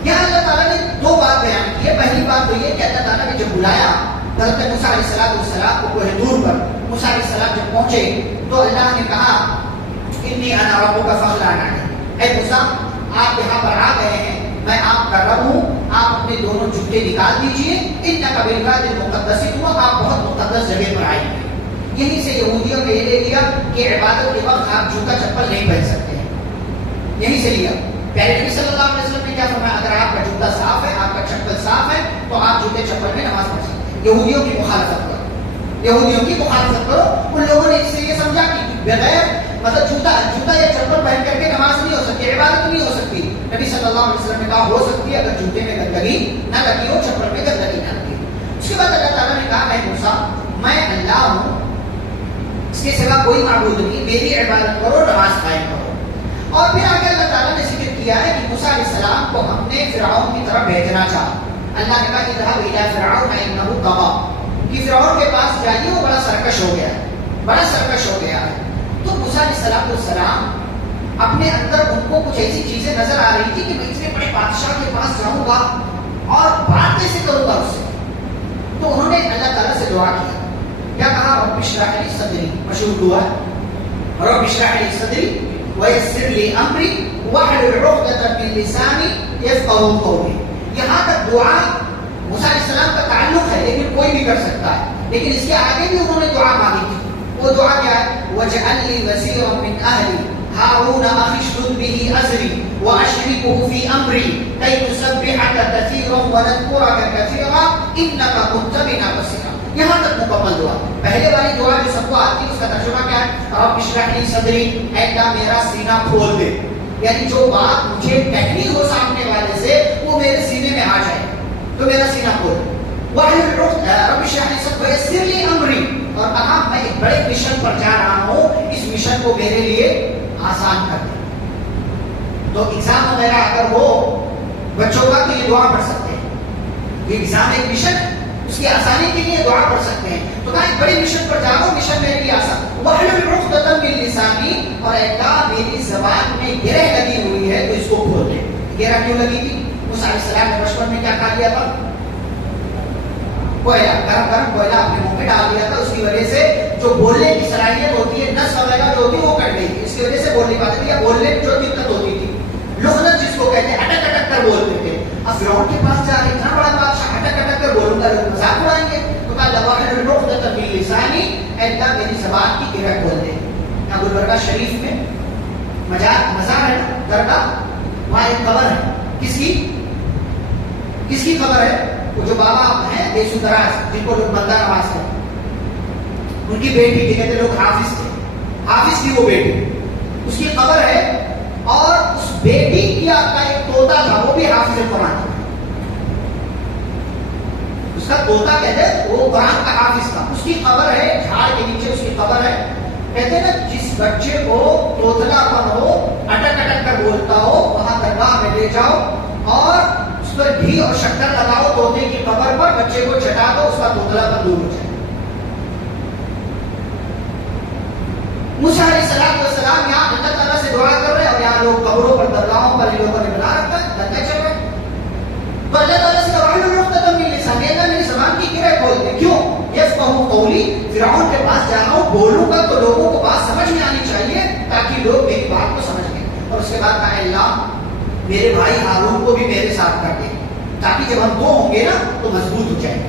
یہاں اللہ تعالیٰ نے دو بات بیان کی ہے. پہلی بات تو یہ کہ اللہ تعالیٰ نے جب بلایا حضرت موسیٰ علیہ السلام کو کوہ طور پر، موسیٰ علیہ السلام جب پہنچے تو اللہ نے کہا انی انا ربک فاخلع عنک، اے موسیٰ آپ یہاں پر آ گئے ہیں، میں آپ کا رب ہوں، آپ اپنے دونوں جوتے نکال دیجئے. انک بالوادی المقدس طویٰ، آپ بہت مقدس جگہ پر آئے ہیں. یہیں سے یہودیوں نے یہ لے لیا کہ عبادت کے وقت آپ جوتا چپل نہیں پہن سکتے ہیں، یہیں سے لیا. پیارے نبی صلی اللہ علیہ وسلم نے کیا فرمایا، اگر آپ کا جوتا صاف ہے، آپ کا چپل صاف ہے تو آپ جوتے چپل میں نماز پڑھ سکتے ہیں. یہودیوں کی مخالفت کرو، یہودیوں کی مخالفت کرو. ان لوگوں نے اس سے یہ سمجھا کہ بغیر مطلب جوتا یا چپل پہن کر کے نماز نہیں ہو سکتی، عبادت نہیں ہو سکتی. نبی صلی اللہ علیہ وسلم نے کہا ہو سکتی ہے اگر جوتے میں گندگی نہ لگی ہو، چپل میں گندگی نہ لگی ہو. اس کے بعد اللہ تعالیٰ نے کہا اے موسیٰ میں اللہ ہوں، اس کے سوا کوئی معبود نہیں، میری عبادت کرو، نماز قائم کرو. اور پھر آگے اللہ تعالیٰ نے ذکر کیا ہے کہ موسیٰ علیہ السلام کو ہم نے فرعون کی طرف بھیجنا چاہا. اللہ نے کہا اذهب الى فرعون انه طغى کہ فرعون کے پاس جائیے وہ بڑا سرکش ہو گیا ہے، بڑا سرکش ہو گیا ہے. تو موسیٰ علیہ السلام اپنے اندر ان کو کچھ ایسی چیزیں نظر آ رہی تھی کہ میں اتنے بڑے بادشاہ کے پاس جاؤں گا اور بات کیسے کروں گا اس سے. تو انہوں نے اللہ تعالیٰ سے دعا کیا. کیا کہا؟ رب اشرح لی صدری، مشہور دعا ہے رب اشرح لی صدری ویسر لی امری واحلل عقدۃ من لسانی یفقہوا قولی. یہاں تک دعا موسیٰ علیہ السلام کا تعلق ہے، لیکن کوئی بھی کر سکتا ہے. لیکن اس کے آگے بھی انہوں نے دعا مانگی تھی. وہ دعا کیا ہے؟ وَاجْعَلْ لِي وَزِيرًا مِّنْ أَهْلِي هَارُونَ أَخِي اشْدُدْ بِهِ أَزْرِي وَأَشْرِكْهُ فِي أَمْرِي كَيْ نُسَبِّحَكَ كَثِيرًا وَنَذْكُرَكَ كَثِيرًا إِنَّكَ كُنتَ بِنَا بَصِيرًا. یہاں تک مکمل دعا. پہلے والی دعا جو سب کو آتی ہے اس کا ترجمہ کیا ہے؟ رب اشرح لی صدری، اے اللہ میرا سینہ کھول دے. یعنی جو بات مجھے کہنی ہو سامنے والے سے وہ میرے سینے میں آ جائے، تو میرا سینہ کھول دے. رب اشرح لی صدری ویسر لی امری، اور کہا میں ایک بڑے مشن پر جا رہا ہوں، اس مشن کو میرے لیے آسان کر دے. تو ایگزام وغیرہ اگر ہو بچوں کا تو یہ دعا پڑھ سکتے ہیں. یہ ایگزام ایک مشن ہے، اس کی آسانی کے لیے دعا پڑھ سکتے ہیں. تو کہا ایک بڑے مشن پر جا رہا ہوں، مشن میرے لیے آسان. واحلل عقدۃ من لسانی، اور اللہ میری زبان میں گرہ لگی ہوئی ہے تو اس کو کھول دے. گرہ کیوں لگی تھی؟ موسیٰ علیہ السلام نے بچپن میں کیا کھا لیا تھا؟ کوئلہ، گرم گرم کوئلہ اپنے منہ میں ڈال دیا تھا. اس کی وجہ سے جو بولنے کی صلاحیت ہوتی ہے، نس وغیرہ جو ہوتی ہے وہ کٹ گئی تھی. اس کی وجہ سے بول نہیں پاتے تھے، یا بولنے میں جو دقت ہوتی تھی لغت جس کو کہتے ہیں، اٹک اٹک کر بولتے تھے. اب فرعون کے پاس جا رہے اتنا بڑا بادشاہ، اٹک اٹک کر بولوں گا لوگ مذاق اڑائیں گے. تو کہا واحلل عقدۃ من لسانی، اللہ میری زبان کی گرہ کھول دے. یہاں گلبرگہ شریف میں مزار ہے نا درگاہ، وہاں ایک قبر ہے. کس کی قبر ہے؟ وہ جو بابا ہیں بے سدراز، جن کو لوگ بندہ نواز ہیں، ان کی بیٹی تھی، کہتے لوگ حافظ تھے، حافظ کی وہ بیٹی، اس کی قبر ہے. اور اس بیٹی کا ایک طوطا تھا، وہ بھی حافظ قرآن تھا. اس کا طوطا کہتے ہیں وہ قرآن کا حافظ تھا. اس کی قبر ہے، جھاڑ کے نیچے اس کی قبر ہے. کہتے ہیں نا جس بچے کو توتلا پن ہو، اٹک اٹک کر بولتا ہو، وہاں درگاہ میں لے جاؤ اور اس پر گھی اور شکر لگاؤ طوطے کی قبر پر، بچے کو چٹا دو، اس کا توتلا پن دور ہو جائے. موسیٰ علیہ السلام یہاں اللہ تعالیٰ سے دعا کر رہے ہیں، اور یہاں لوگ قبروں پر، درگاہوں پر لوگوں نے بنا رکھا ہے، دھکے چل رہے ہیں. تو اللہ تعالیٰ سے واحلل عقدۃ من لسانی، اللہ میری زبان کی گرہ کھول دے. کیوں؟ یفقہوا قولی، فرعون کے پاس جا رہا ہوں، بولوں گا تو لوگوں کو بات سمجھ میں آنی چاہیے تاکہ لوگ میری بات کو سمجھ لیں. اور اس کے بعد کہا اللہ میرے بھائی ہارون کو بھی میرے ساتھ کر دے، تاکہ جب ہم دو ہوں گے نا تو مضبوط ہو جائیں گے،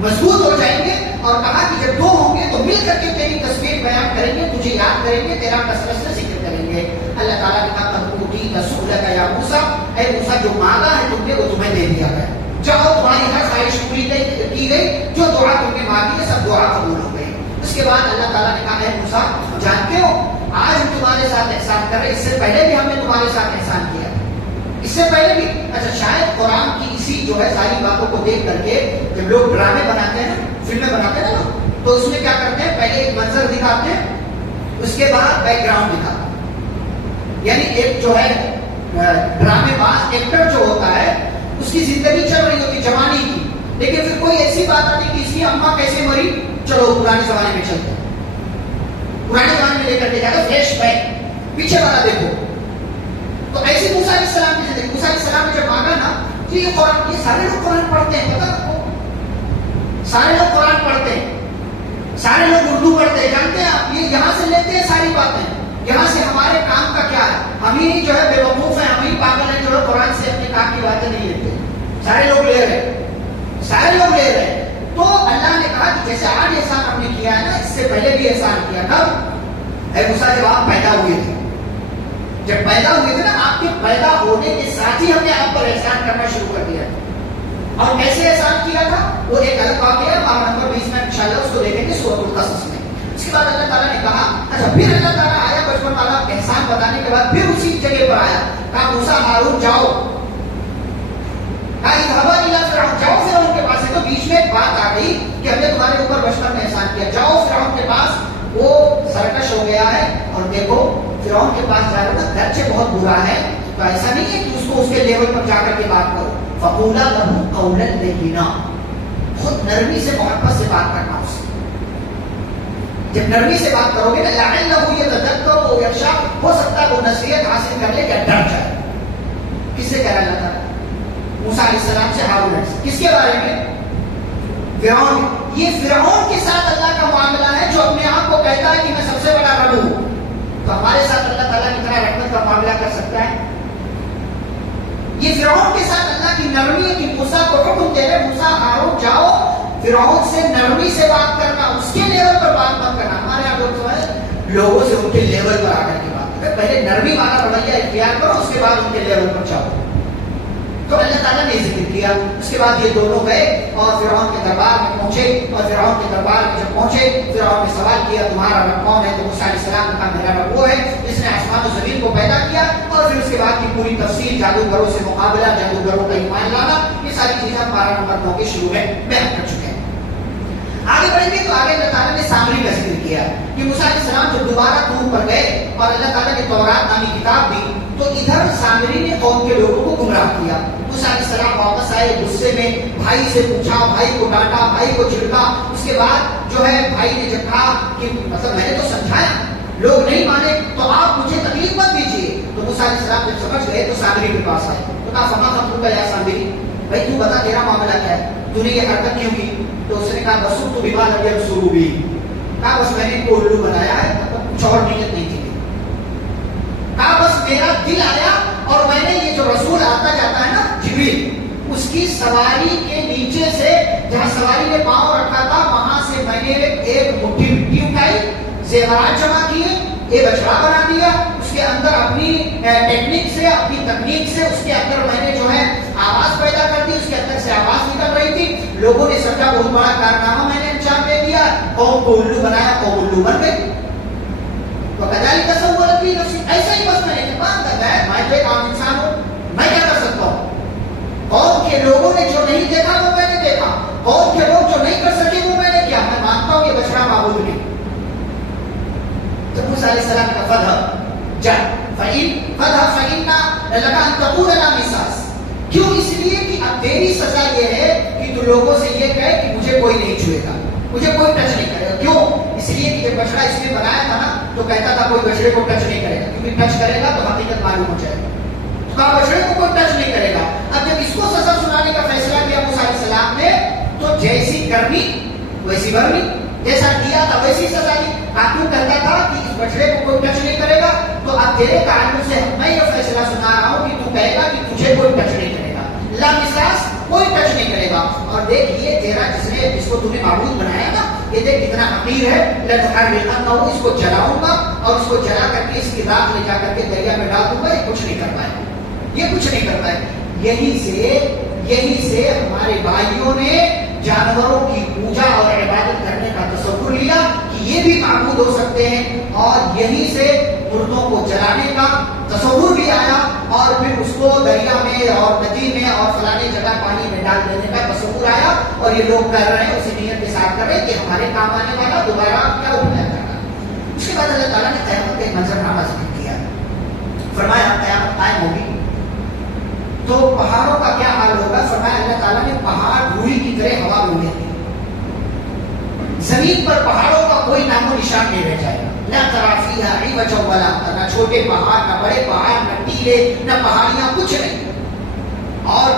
مضبوط ہو جائیں گے. اور کہا کہ جب دو ہوں گے تو مل کر کے تیری تصویر بیان کریں گے، تجھے یاد کریں گے، تیرا کثرت سے ذکر کریں گے. اللہ تعالیٰ نے کہا قد اوتیت سؤلک یا موسیٰ، اے موسیٰ جو مانگا ہے تم نے وہ تمہیں دے دیا گیا. جاؤ تمہاری ہر خواہش پوری کی گئی، جو دعا تم نے مانگی ہے سب دعا قبول ہو گئی. اس کے بعد اللہ تعالیٰ نے کہا اے موسیٰ جانتے ہو آج ہم تمہارے ساتھ احسان کر رہے ہیں، اس سے پہلے بھی ہم نے تمہارے ساتھ احسان کیا، اس سے پہلے بھی. اچھا شاید قرآن کی اسی جو ہے ساری باتوں کو دیکھ کر کے جب لوگ ڈرامے بناتے ہیں نا، فلمیں بناتے ہیں نا، تو اس میں کیا کرتے ہیں پہلے ایک منظر دکھاتے ہیں، اس کے بعد بیک گراؤنڈ دکھاتے ہیں. یعنی ایک جو ہے ڈرامے باز ایکٹر جو ہوتا ہے اس کی زندگی چل رہی ہوتی جوانی کی، لیکن پھر کوئی ایسی بات آتی کہ اس کی اماں کیسے مری، چلو پرانے زمانے میں چلتے ہیں، پرانے زمانے میں لے کر کے جاتا فلیش بیک، پیچھے والا دیکھو. تو ایسے موسیٰ علیہ السلام کی زندگی، موسیٰ علیہ السلام نے جب مانگا نا تو یہ قرآن، یہ سارے لوگ قرآن پڑھتے ہیں، پتہ آپ کو سارے لوگ قرآن پڑھتے ہیں، سارے لوگ اردو پڑھتے ہیں. جانتے ہیں آپ یہ یہاں سے لیتے ہیں ساری باتیں، یہاں سے ہمارے کام کا کیا ہے؟ ہم ہی جو ہے بے وقوف ہیں، ہم ہی پاگل ہیں جو ہے قرآن سے اپنے کام کی باتیں نہیں لیتے. سارے لوگ لے رہے ہیں، سارے لوگ لے رہے ہیں. تو اللہ نے کہا کہ جیسے آج احسان ہم نے کیا ہے نا، اس سے پہلے بھی احسان کیا تھا. اے موسیٰ جب آپ پیدا ہوئے تھے، جب پیدا ہوئے تھے نا، آپ کے پیدا ہونے کے ساتھ ہی ہم نے آپ پر احسان کرنا شروع کر دیا. اور کیسے احسان کیا تھا وہ ایک الگ واقعہ ہے، باب نمبر 20 میں انشاءاللہ اس کو دیکھیں گے سورۃ القصص میں. اس کے بعد اللہ تعالیٰ نے کہا، اچھا پھر اللہ تعالیٰ آیا بچپن والا احسان بتانے کے بعد پھر اسی جگہ پر آیا، کہا موسیٰ ہارون جاؤ، کہا اذهبا الى فرعون، جاؤ فرعون کے پاس. تو بیچ میں ایک بات آ گئی کہ ہم نے تمہارے اوپر بچپن میں احسان کیا، جاؤ فرعون کے پاس، وہ سرکش ہو گیا ہے. اور دیکھو فرعون کے پاس جا رہا تھا، گرچہ بہت برا ہے، تو ایسا نہیں ہے کہ اس کو اس کے لیول پر جا کر کے بات کرو. فقولا لہ قولا لینا، خود نرمی سے محبت سے بات کرنا اس سے. جب نرمی سے بات کرو گے نا لعلہ یتذکر او یخشی، ہو سکتا ہے وہ نصیحت حاصل کر لے یا ڈر جائے. کس سے کہہ رہا اللہ تعالیٰ؟ موسیٰ علیہ السلام سے، ہارون سے. کس کے بارے میں؟ فرعون. یہ فرعون کے ساتھ اللہ کا معاملہ ہے جو اپنے آپ کو کہتا ہے کہ میں سب سے بڑا رب ہوں. تو ہمارے ساتھ اللہ تعالیٰ کتنا رحمت کا معاملہ کر سکتا ہے. یہ فرعون کے ساتھ اللہ کی نرمی ہے کہ موسیٰ کو حکم دے رہے موسیٰ ہارون جاؤ فرعون سے نرمی سے بات کرنا، اس کے لیول پر بات مت کرنا. ہمارے یہاں لوگ جو ہے لوگوں سے ان کے لیول پر آ کر کے بات کریں. پہلے نرمی والا رویہ اختیار کرو، اس کے بعد ان کے لیول پر جاؤ. تو اللہ تعالیٰ نے ذکر کیا. اس کے بعد یہ دونوں گئے اور فرعون کے دربار میں پہنچے، اور فرعون کے دربار میں جب پہنچے فرعون نے سوال کیا تمہارا رب کون ہے؟ تو موسیٰ علیہ السلام نے کہا میرا رب وہ ہے جس نے آسمان و زمین کو پیدا کیا. اور پھر اس کے بعد کی پوری تفصیل، جادوگروں سے مقابلہ، جادوگروں کا ایمان لانا، یہ ساری چیزیں ہم 12 نمبر 9 کے شروع میں بیان کر چکے ہیں. آگے بڑھیں گے تو آگے اللہ تعالیٰ نے سامری کا ذکر کیا کہ موسیٰ علیہ السلام جب دوبارہ طور پر گئے اور اللہ تعالیٰ نے تورات نامی کتاب دی تو ادھر سامری نے قوم کے لوگوں کو گمراہ کیا. موسیٰ علیہ السلام واپس آئے غصے میں، بھائی سے پوچھا، بھائی کو ڈانٹا، بھائی کو چھڑکا. اس کے بعد جو ہے بھائی نے جب کہا کہ مطلب میں نے تو سمجھایا، لوگ نہیں مانے تو آپ مجھے تکلیف مت دیجیے. تو موسیٰ علیہ السلام جب سمجھ گئے تو سامری کے پاس آئے تو کہا فما خطبک یا سامری، بھائی تو بتا تیرا معاملہ کیا ہے، تو نے یہ حرکت کیوں کی؟ تو اس نے کہا بسوط بما لم یبصروا بھی، کہا بس میں نے ان کو الو بنایا ہے، مطلب کچھ اور نیت نہیں تھی. کہا بس میرا دل آیا اور میں نے یہ جو رسول آتا جاتا ہے نا جبریل، اس کی سواری کے نیچے سے جہاں سواری نے پاؤں رکھا تھا وہاں سے میں نے ایک مٹھی مٹی اٹھائی، زیورات جمع کیے، ایک بچڑا بنا دیا، اس کے اندر اپنی ٹیکنیک سے، اپنی تکنیک سے اس کے اندر میں نے جو ہے آواز پیدا کر دی، اس کے اندر سے آواز نکل رہی تھی. لوگوں نے سمجھا بہت بڑا کارنامہ میں نے انجام دے دیا، قوم کو الو بنایا، قوم الو بن گئی. تو کذالک تصورت فی نفسی، ایسا ہی بس میں نے مان کر ہے میں تو ایک عام انسان ہوں، میں کیا کر سکتا ہوں. قوم کے لوگوں نے جو نہیں دیکھا وہ میں نے دیکھا، قوم کے لوگ جو نہیں کر سکے وہ میں نے کیا. میں مانتا ہوں یہ بچڑا معبود نہیں. تو موسیٰ علیہ السلام کا فذهب جا فإن لك أن تقول لا مساس، کیوں؟ اس لیے کہ اب تیری سزا یہ ہے کہ تو لوگوں سے یہ کہے کہ مجھے کوئی نہیں چھوئے گا، مجھے کوئی ٹچ نہیں کرے گا. کیوں؟ اس لیے کہ جب بچڑا اس نے بنایا تھا نا تو کہتا تھا کوئی بچڑے کو ٹچ نہیں کرے گا، کیونکہ ٹچ کرے گا تو حقیقت معلوم ہو جائے گا. تو کہا بچڑے کو کوئی ٹچ نہیں کرے گا. اب جب اس کو سزا سنانے کا فیصلہ کیا موسیٰ علیہ السلام نے تو جیسی کرنی ویسی بھرنی، جیسا کیا تھا ویسی سزا دی. کیوں کہتا تھا کہ اس بچڑے کو کوئی ٹچ نہیں کرے گا، تو اب تیرے تعلق سے میں یہ فیصلہ سنا رہا ہوں کہ تو کہے گا کہ تجھے کوئی ٹچ نہیں کرے گا، لا مساس، کوئی ٹچ نہیں کرے گا. اور دیکھ یہ تیرا جس کو تم نے معبود بنایا نا، یہ دیکھ کتنا حقیر ہے. لَتُحَرِّقَنَّهُ، اس کو جلاؤں گا اور اس کو جلا کر کے اس کی راکھ لے جا کر کے دریا میں ڈال دوں گا. یہ کچھ نہیں کر پائے، یہ کچھ نہیں کر پائے. یہی سے ہمارے بھائیوں نے جانوروں کی پوجا اور عبادت کرنے کا تصور لیا کہ یہ بھی معبود ہو سکتے ہیں، اور یہی سے مردوں کو جلانے کا تصور بھی آیا، اور پھر اس کو دریا میں اور ندی میں اور فلانے جگہ پانی میں ڈال دینے کا تصور آیا. اور یہ لوگ کر رہے ہیں اسی نیت کے ساتھ کر رہے ہیں کہ ہمارے کام آنے والا دوبارہ کیا اٹھایا جائے گا. اس کے بعد اللہ تعالیٰ نے قیامت کا منظرنامہ ذکر کیا. فرمایا قیامت قائم ہوگی تو پہاڑوں کا کیا حال ہوگا. فرمایا اللہ تعالیٰ نے پہاڑ روئی کی طرح ہوا میں اڑیں گے، زمین پر پہاڑوں کا کوئی نام و نشان نہیں رہ جائے گا. نہ تری فیہا عوجا ولا امتا، نہ چھوٹے پہاڑ، نہ بڑے پہاڑ، نہ ٹیلے، نہ پہاڑیاں، کچھ نہیں. اور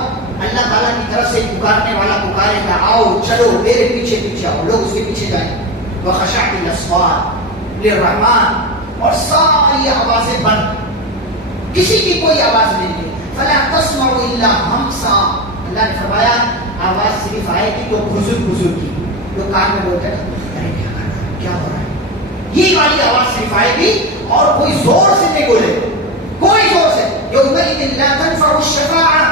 اللہ تعالیٰ کی طرف سے پکارنے والا پکارے گا آؤ چلو میرے پیچھے پیچھے آؤ، لوگ اس کے پیچھے جائیں. وخشعت الاصوات للرحمن، اور ساری آوازیں بند، کسی کی کوئی آواز نہیں ہے. فلا تسمع الا همسا، اللہ نے فرمایا آواز صرف آئے گی تو گھزر گھزر کی، لوگ کان میں بولتے ہیں ارے کیا کر رہا ہے، کیا ہو رہا ہے، یہ والی آواز صرف آئے گی اور کوئی زور سے نہیں بولے، کوئی زور سے. یومئذ لا تنفع الشفاعہ،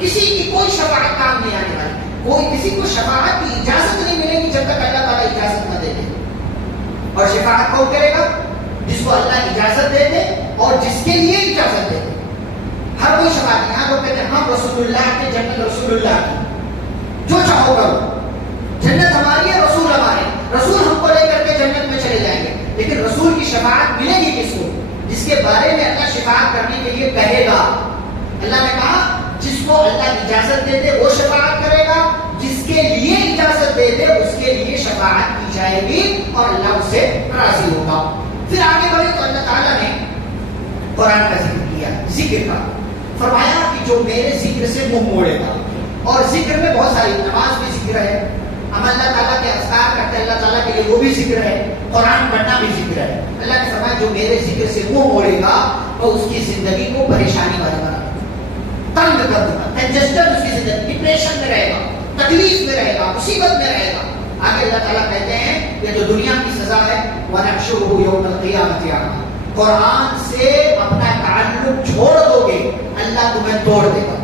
کسی کی کوئی شفاعت کام نہیں آنے والی، کوئی کسی کو شفاعت کی اجازت نہیں ملے گی جب تک اللہ تعالیٰ اجازت نہ دے دے. اور شفاعت کون کرے گا؟ جس کو اللہ اجازت دے دے اور جس کے لیے اجازت دے دے. ہر کوئی شفاعت نہیں. یہاں لوگ کہتے ہیں ہم رسول اللہ کے، جنت رسول اللہ کی، جو چاہو کرو، جنت ہماری ہے، رسول ہمارے، رسول ہم کو لے کر کے جنت میں چلے جائیں گے. لیکن رسول کی شفاعت ملے گی کس کو؟ جس کے بارے میں اللہ شفاعت کرنے کے لیے کہے گا. اللہ نے کہا جس کو اللہ اجازت دے دے وہ شفاعت کرے گا، جس کے لیے اجازت دے دے اس کے لیے شفاعت کی جائے گی اور اللہ اس سے راضی ہوگا۔ پھر آگے بڑھے تو اللہ تعالیٰ نے قرآن کا ذکر کیا، ذکر کا فرمایا کہ جو میرے ذکر سے منہ موڑے گا، اور ذکر میں بہت ساری، نماز بھی ذکر ہے، ہم اللہ تعالیٰ کے اذکار کرتے ہیں اللہ تعالیٰ کے لیے وہ بھی ذکر ہے، قرآن پڑھنا بھی ذکر ہے۔ اللہ نے فرمایا جو میرے ذکر سے منہ موڑے گا وہ اس کی زندگی کو پریشانی والی بنا دوں گا، تنگ کر دوں گا، کنجسٹڈ اس کی زندگی، ڈپریشن میں رہے گا، تکلیف میں رہے گا، مصیبت میں رہے گا۔ آگے اللہ تعالیٰ کہتے ہیں یہ جو دنیا کی سزا ہے وَنَحْشُرُهُ يَوْمَ الْقِيَامَةِ أَعْمَىٰ، قرآن سے اپنا تعلق چھوڑ دو گے اللہ تمہیں توڑ دے گا۔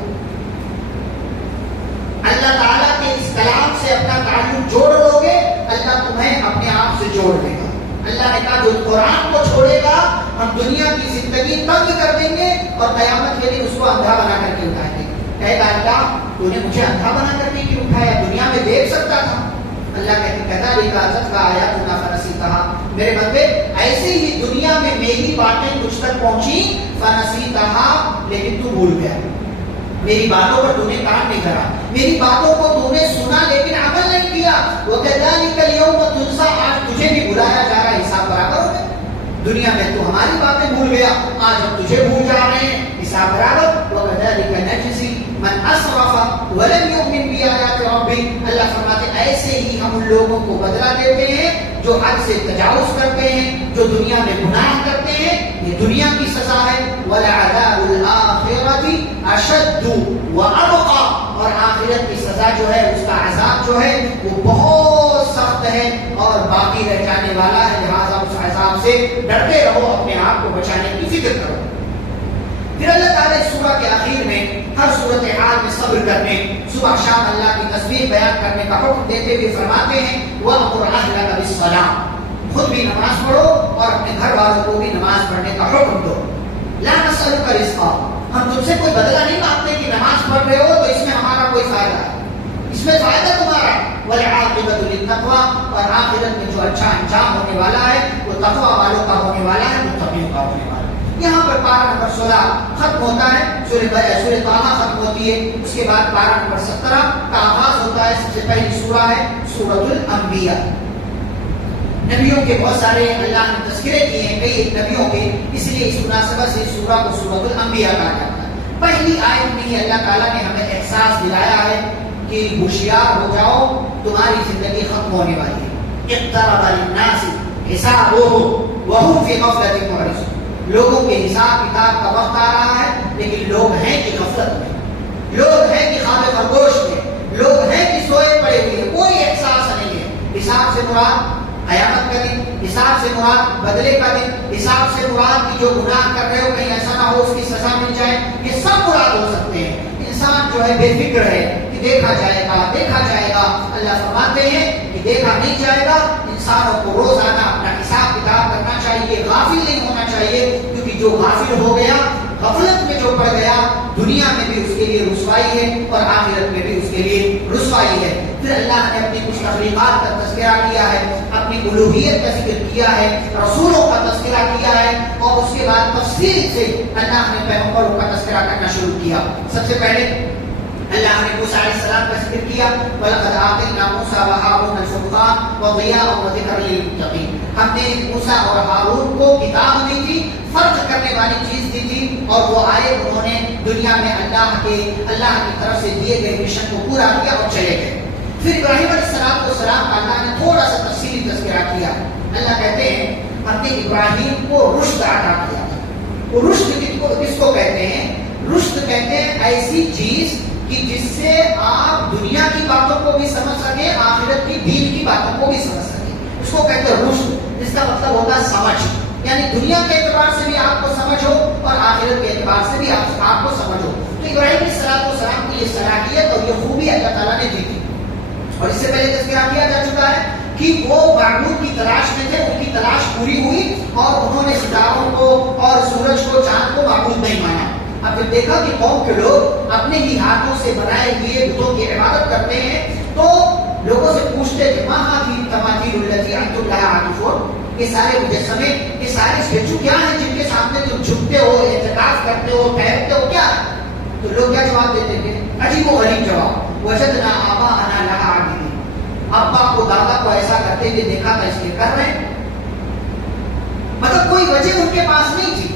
اللہ تعالیٰ کے اس کلام سے اپنا تعلق جوڑ دو گے اللہ تمہیں اپنے آپ سے جوڑ دے گا۔ اللہ نے کہا جو قرآن کو چھوڑے گا ہم دنیا کی زندگی تنگ کر دیں گے اور قیامت کے دن اس کو اندھا بنا کر کے اٹھائیں گے۔ کہے گا اللہ تو نے مجھے اندھا بنا کر کے کیوں اٹھایا، دنیا میں دیکھ سکتا تھا۔ اللہ کہتے کذالک اتتک آیاتنا فنسیتها، میرے بندے ایسے ہی دنیا میں میری باتیں تجھ تک پہنچی فنسیتها، لیکن تو بھول گیا، میری باتوں پر تو نے کان نہیں دھرا، میری باتوں کو تو نے سنا لیکن عمل نہیں کیا۔ وَكَذَلِكَ الْيَوْمَ تُنسَىٰ، آج تجھے بھی بلایا جا رہا ہے، حساب برابر ہو گیا۔ دنیا میں تو ہماری باتیں بھول گیا، آج ہم تجھے بھول جا رہے ہیں، حساب برابر۔ وَكَذَلِكَ نَجْزِي مَنْ أَسْرَفَ وَلَمْ يُؤْمِنْ بِآيَاتِ رَبِّهِ، اللہ فرماتے ایسے ہی ہم ان لوگوں کو بدلہ دیتے ہیں جو حد سے تجاوز کرتے ہیں، جو دنیا میں گناہ کرتے ہیں، یہ دنیا کی سزا ہے۔ وَلَعَذَابُ الْآخِرَةِ أَشَدُّ وَأَبْقَىٰ، اور آخرت کی سزا جو ہے اس کا عذاب جو ہے وہ بہت سخت ہے اور باقی رہ جانے والا ہے، لہٰذا اس عذاب سے ڈرتے رہو، اپنے آپ کو بچانے کی فکر کرو۔ پھر اللہ تعالیٰ اس سورہ کے آخر میں ہر صورتحال میں صبر کرنے، صبح شام اللہ کی تسبیح بیان کرنے کا حکم دیتے ہوئے فرماتے ہیں وَأْمُرْ أَهْلَكَ بِالصَّلَاةِ، خود بھی نماز پڑھو اور اپنے گھر والوں کو بھی نماز پڑھنے کا حکم دو۔ لَا نَسْأَلُكَ رِزْقًا، ہم تم سے کوئی بدلہ نہیں مانگتے کہ نماز پڑھ رہے ہو تو اس میں ہمارا کوئی فائدہ ہے، اس میں فائدہ تمہارا ہے۔ وَالْعَاقِبَةُ لِلتَّقْوَىٰ، اور آخرت میں جو اچھا انجام ہونے والا ہے وہ تقویٰ والوں کا ہونے والا ہے، متقیوں کا ہونے والا ہے۔ یہاں پر پارہ نمبر 16 ختم ہوتا ہے، سورہ طٰہٰ ختم ہوتی ہے، اس کے بعد پارہ نمبر 17 کا آغاز ہوتا ہے۔ سب سے پہلی سورہ ہے سورۃ الانبیاء، نبیوں کے بہت سارے اللہ نے تذکرے کیے ہیں کئی نبیوں کے، اس لیے اس مناسبت سے سورہ کو سورۃ الانبیاء کہا جاتا ہے۔ پہلی آیت میں ہی اللہ تعالیٰ نے ہمیں احساس دلایا ہے کہ ہوشیار ہو جاؤ، تمہاری زندگی ختم ہونے والی ہے۔ اقترب للناس حسابهم وهم في غفلة معرضون، لوگوں کے حساب کتاب کا وقت آ رہا ہے لیکن لوگ ہیں کہ غفلت میں، لوگ ہیں کہ خواب خرگوش میں، لوگ ہیں کہ سوئے پڑے ہوئے ہیں، کوئی احساس نہیں ہے۔ حساب سے مراد قیامت کا دن، حساب سے مراد بدلے کا دن، حساب سے مراد کہ جو گناہ کر رہے ہو کہیں ایسا نہ ہو اس کی سزا مل جائے، یہ سب مراد ہو سکتے ہیں۔ انسان جو ہے بے فکر ہے کہ دیکھا جائے گا دیکھا جائے گا، اللہ فرماتے ہیں کہ دیکھا نہیں جائے گا۔ انسانوں کو روزانہ اپنا حساب کتاب کرنا چاہیے، غافل نہیں ہونا چاہیے، کیونکہ جو غافل ہو گیا، غفلت میں جو پڑ گیا، دنیا میں بھی اس کے لیے رسوائی ہے اور آخرت میں بھی اس کے لیے رسوائی ہے۔ پھر اللہ نے اپنی کچھ تخلیقات کا تذکرہ کیا ہے، اپنی الوہیت کا ذکر کیا ہے، رسولوں کا تذکرہ کیا ہے، اور اس کے بعد تفصیل سے اللہ نے پیغمبروں کا تذکرہ کرنا شروع کیا۔ سب سے پہلے اللہ نے موسیٰ علیہ السلام کا ذکر کیا، وَلَقَدْ آتَيْنَا مُوسَىٰ وَهَارُونَ الْفُرْقَانَ وَضِيَاءً وَذِكْرًا لِّلْمُتَّقِينَ، ہم نے موسیٰ اور ہارون کو کتاب دی تھی، فرق کرنے والی چیز دی تھی، اور وہ آئے انہوں نے دنیا میں اللہ کی طرف سے دیے گئے مشن کو پورا کیا اور چلے گئے۔ پھر ابراہیم علیہ السلام کا اللہ نے تھوڑا سا تفصیلی تذکرہ کیا۔ اللہ کہتے ہیں ہم نے ابراہیم کو رشد عطا کیا تھا۔ وہ رشد کس کو کہتے ہیں؟ رشد کہتے ہیں ایسی چیز کہ جس سے آپ دنیا کی باتوں کو بھی سمجھ سکیں، آخرت کی دین کی باتوں کو بھی سمجھ سکیں، اس کو کہتے ہیں رشد، جس کا مطلب ہوتا ہے سمجھ، یعنی دنیا کے اعتبار سے بھی آپ کو سمجھ ہو اور آخرت کے اعتبار سے بھی آپ کو سمجھ ہو۔ تو ابراہیم علیہ السلام کی یہ صلاحیت اور یہ خوبی اللہ تعالیٰ نے دی تھی، اور اس سے پہلے تذکرہ کیا جا چکا ہے کہ وہ معبود کی تلاش میں تھے، ان کی تلاش پوری ہوئی اور انہوں نے ستاروں کو اور سورج کو چاند کو معبود نہیں مانا۔ اب جب دیکھا کہ قوم کے لوگ اپنے ہی ہاتھوں سے بنائے ہوئے بتوں کی عبادت کرتے ہیں تو لوگوں سے پوچھتے کہ ماں هذه التماثيل التي انتم لها عاكفون، یہ سارے مجسمے، یہ سارے اسٹیچو کیا ہیں جن کے سامنے تم جھکتے ہو، اعتکاف کرتے ہو، ٹھہرتے ہو، کیا ہے؟ تو لوگ کیا جواب دیتے تھے؟ عجیب و غریب جواب، وجدنا آباءنا لها عابدین، ابا کو دادا کو ایسا کرتے ہوئے دیکھا تھا اس لیے کر رہے ہیں. مطلب کوئی وجہ ان کے پاس نہیں تھی،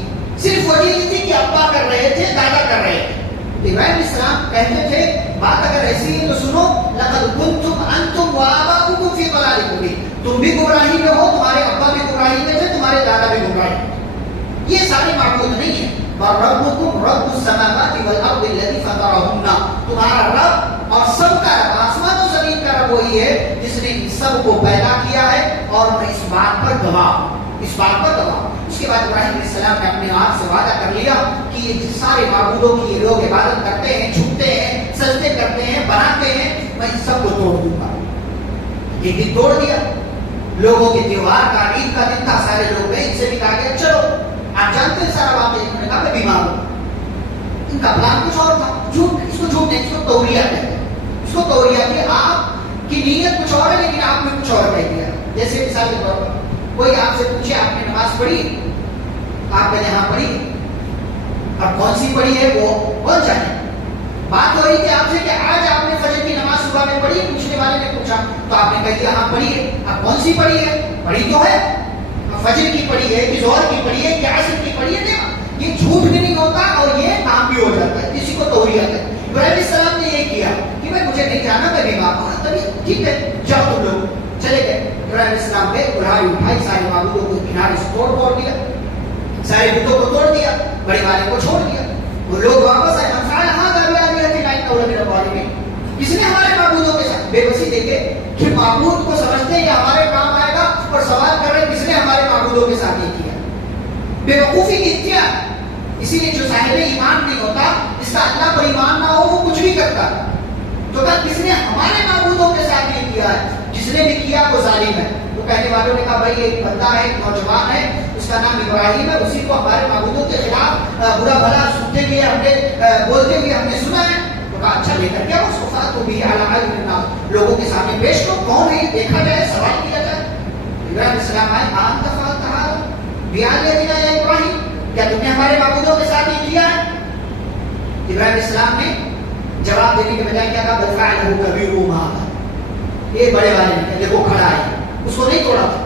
صرف وجہ یہ تھی کہ ابا کر رہے تھے، دادا کر رہے تھے. ابراہیم علیہ السلام کہتے تھے بات اگر ایسی ہے تو سنو، لقد کنتم انتم وآباؤکم فی ضلال مبین، تم بھی گمراہی میں ہو، تمہارے ابا بھی گمراہی میں تھے، تمہارے دادا بھی گمراہی. یہ سارے معبود نہیں ہیں. وَرَبُّكُمْ رَبُّ السَّمَاوَاتِ وَالْأَرْضِ الَّذِي فَطَرَهُنَّ، تمہارا رب اور سب کا رب، آسمان و زمین کا رب وہی ہے جس نے ان سب کو پیدا کیا ہے اور میں اس بات پر گواہ. اس کے بعد ابراہیم علیہ السلام نے اپنے آپ سے وعدہ کر لیا کہ یہ سارے معبودوں کی یہ لوگ عبادت کرتے ہیں، جھکتے ہیں، سجدے کرتے ہیں، بناتے ہیں، میں ان سب کو توڑ دوں گا. یہ دن توڑ دیا. لوگوں کے تہوار کا، عید کا دن تھا، سارے لوگ گئے، ان سے بھی کہا گیا چلو. آپ جانتے ہیں سارا واقعہ، انہوں نے کہا میں بیمار ہوں. ان کا پلان کچھ اور تھا. جھوٹ، اس کو جھوٹ نہیں، اس کو توریہ کہتے ہیں. اس کو توریہ کہ آپ کی نیت کچھ اور ہے لیکن آپ نے کچھ اور کہہ دیا. جیسے مثال کے طور پر کوئی آپ سے پوچھے آپ نے نماز پڑھی، آپ نے یہاں پڑھی، اب کون سی پڑھی ہے وہ کون جانے. بات ہو رہی تھی آپ سے کہ آج آپ نے فجر کی نماز صبح میں پڑھی، پوچھنے والے نے پوچھا تو آپ نے کہہ دیا ہاں پڑھی ہے. اب کون سی پڑھی ہے؟ پڑھی تو ہے، فجر کی پڑھی ہے کہ ظہر کی پڑھی ہے کہ عصر کی پڑھی ہے. یہ جھوٹ بھی نہیں ہوتا اور یہ کام بھی ہو جاتا ہے. کسی کو توریہ ہے. ابراہیم علیہ السلام نے یہ کیا کہ میں مجھے نہیں جانا، میں بیمار ہوں. تبھی ٹھیک ہے جاؤ تم لوگ. چلے گئے. ابراہیم علیہ السلام گئے، اٹھائی اٹھائی سارے معبودوں کو کنارے سے توڑ دیا، سارے بتوں کو توڑ دیا، بڑے والے کو چھوڑ دیا. وہ لوگ واپس آئے، ہم سارے ہاں کر لیا کس نے ہمارے معبودوں کے ساتھ بے بسی دیکھے کہ معبود کو سمجھتے ہیں یہ ہمارے کام آئے گا اور سوال کر رہے کس نے ہمارے معبودوں کے ساتھ یہ کیا. بے وقوفی کی اتیا. اسی لیے جو صاحب ایمان نہیں ہوتا، جس کا اللہ پر ایمان نہ ہو، وہ کچھ بھی کرتا. تو کس نے ہمارے معبودوں کے ساتھ یہ کیا ہے، جس نے بھی کیا وہ ظالم ہے. تو کہنے والوں نے کہا بھائی ایک بندہ ہے، ایک نوجوان ہے، اس کا نام ابراہیم ہے، اسی کو ہمارے معبودوں کے خلاف برا بھلا سنتے ہوئے ہم نے بولتے ہوئے ہم نے سنا ہے. تو کہا اچھا لے کر کیا اس وفات کو بھی لوگوں کے سامنے پیش کرو، کون ہے دیکھا جائے، سوال کیا جائے. ابراہیم علیہ السلام آئے، آن تفعلتہا بیالتنا یا ابراہیم، کیا تم نے ہمارے معبودوں کے ساتھ یہ کیا ہے؟ ابراہیم علیہ السلام نے جواب دینے کے بجائے کیا کہا بل فعلہ کبیرہم ھذا، یہ بڑے والے نے دیکھو کھڑا ہے، اس کو نہیں توڑا تھا.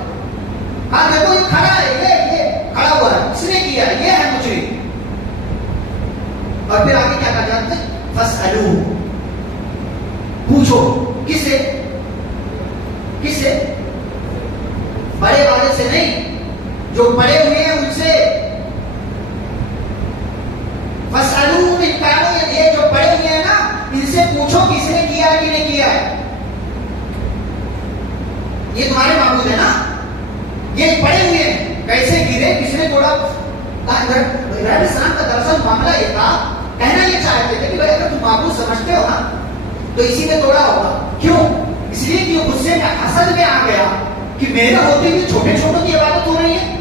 کہا دیکھو یہ کھڑا ہے، یہ کھڑا ہوا ہے، اس نے کیا ہے، یہ ہے مجرم. اور پھر آگے کیا کہا جاتا ہے فاسألوہ، پوچھو. کس سے؟ کس سے؟ بڑے والے سے نہیں، جو بڑے ہوئے ہیں ان سے. فاسألوہ ان کانوا، یہ جو بڑے ہوئے ہیں نا ان سے پوچھو کس نے کیا کہ نہیں کیا ہے. یہ تمہارے معبود ہے نا، یہ پڑے ہوئے ہیں، کیسے گرے، کس نے توڑا. ابراہیم علیہ السلام کا دراصل معاملہ یہ تھا، کہنا یہ چاہتے تھے کہ بھائی اگر تم معبود سمجھتے ہو نا تو اسی نے توڑا ہوگا. کیوں؟ اس لیے کہ وہ غصے میں حسد میں آ گیا کہ میرے ہوتے ہوئے چھوٹے چھوٹوں کی عبادت ہو رہی ہے،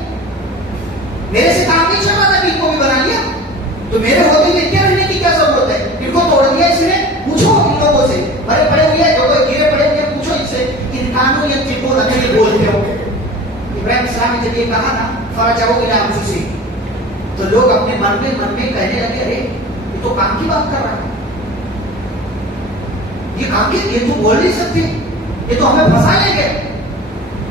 میرے سے کام نہیں چل رہا تھا کہ ان کو بھی بنا لیا، تو میرے ہوتے ہوئے کیا رہنے کی کیا ضرورت ہے. ان کو توڑ دیا اس نے. پوچھو ان لوگوں سے، بڑے پڑے ہوئے ہیں، جو گرے پڑے ہوئے ہیں، پوچھو ان سے ان کانوں یا چپو رکھے بولتے ہو. ابراہیم السلام نے جب یہ کہا نا فرجعوا الی انفسہم، تو لوگ اپنے من میں کہنے لگے ارے یہ تو کام کی بات کر رہا ہے، یہ کام کی، یہ تو بول نہیں سکتے، یہ تو ہمیں پھنسا لیں گے.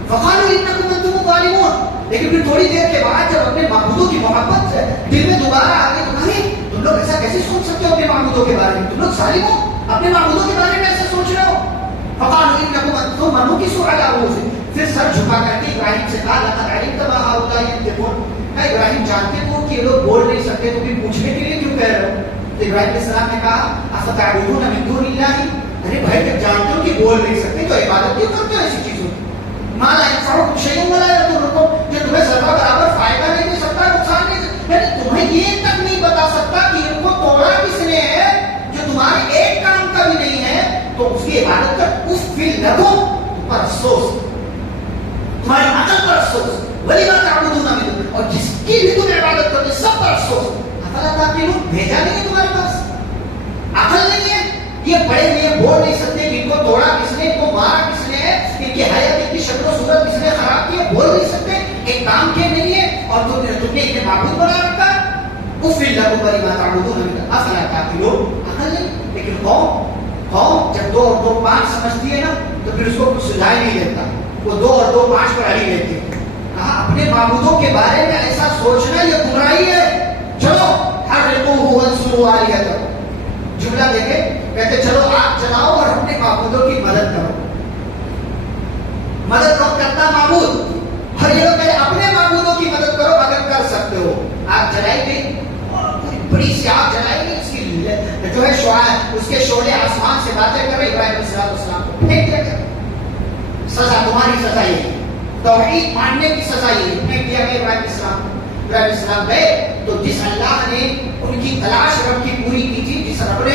فقالوا انکم انتم ظالمون. لیکن پھر تھوڑی دیر کے بعد جب اپنے معبودوں کی محبت دل میں دوبارہ آ گئی تو نہیں تم لوگ ایسا کیسے سوچ سکتے ہو اپنے معبودوں کے بارے میں، تم لوگ ظالم ہو، اپنے معبودوں کے بارے میں ایسے سوچ رہے ہو. فقالوا انکم انتم منوکسوا علی رؤوسہم، پھر سر جھکا کر کے ابراہیم سے کہا لقد علمت ما هؤلاء ينطقون. ابراہیم جانتے ہو کہ یہ لوگ بول نہیں سکتے تو پھر پوچھنے کے لیے کیوں کہہ رہے ہو. تو ابراہیم علیہ السلام نے کہا افتعبدون من دون اللہ، ارے بھائی جب جانتے ہو کہ بول نہیں سکتے تو عبادت کیوں کرتے ہو ایسی چیزوں کی. ما لا ينفعكم شيء ولا يضركم، جو تمہیں ذرہ برابر فائدہ نہیں دے سکتا، نقصان نہیں دے، یعنی تمہیں یہ تک نہیں بتا سکتا کہ ان کو توڑا کس نے ہے جو تمہارے ایک کام کا بھی نہیں ہے، تو اس کی عبادت کر. اس فیل لگو پر افسوس، تمہاری عقل پر افسوس، وَلِمَا تَعْبُدُونَ مِن دُونِ، اور جس کی بھی تم عبادت کرتے سب پر افسوس. افلا تعقلون، بھیجا نہیں ہے تمہارے پاس، عقل نہیں ہے. یہ بڑے ہوئے بول نہیں سکتے کہ ان کو توڑا کس نے، ان کو مارا کس نے، ان کی حیات، ان کی شکل و صورت کس نے خراب کی ہے، بول نہیں سکتے، ایک کام کے نہیں ہے، اور تم نے معبود بنا رکھا. اف لکم وَلِمَا تَعْبُدُونَ مِن دُونِ افلا تعقلون، عقل نہیں. لیکن قوم جب 2 اور 2 5 سمجھتی ہے نا تو پھر اس کو کچھ سجھائی نہیں دیتا، وہ 2 اور 2 5 پر اڑی رہتی ہے. کہا اپنے معبودوں کے بارے میں ایسا سوچنا یہ گمراہی ہے. چلو حرقوه وانصروا آلهتكم، جملہ دیکھے کہتے چلو آگ جلاؤ اور اپنے معبودوں کی مدد کرو. مدد کون کرتا؟ معبود. اور یہ لوگ کہتے اپنے معبودوں کی مدد کرو اگر کر سکتے ہو. آگ جلائی گئی، بڑی سی آگ جلائی گئی، اس کی جو ہے شعاع اس کے شعلے آسمان سے باتیں کر رہے. ابراہیم علیہ السلام کو پھینک دیا گیا. سزا تمہاری سزا یہ، توحید ماننے کی سزا یہ، پھینک دیا گیا ابراہیم علیہ السلام گئے تو جس اللہ نے ان کی تلاش رب کی پوری کی تھی، جس رب نے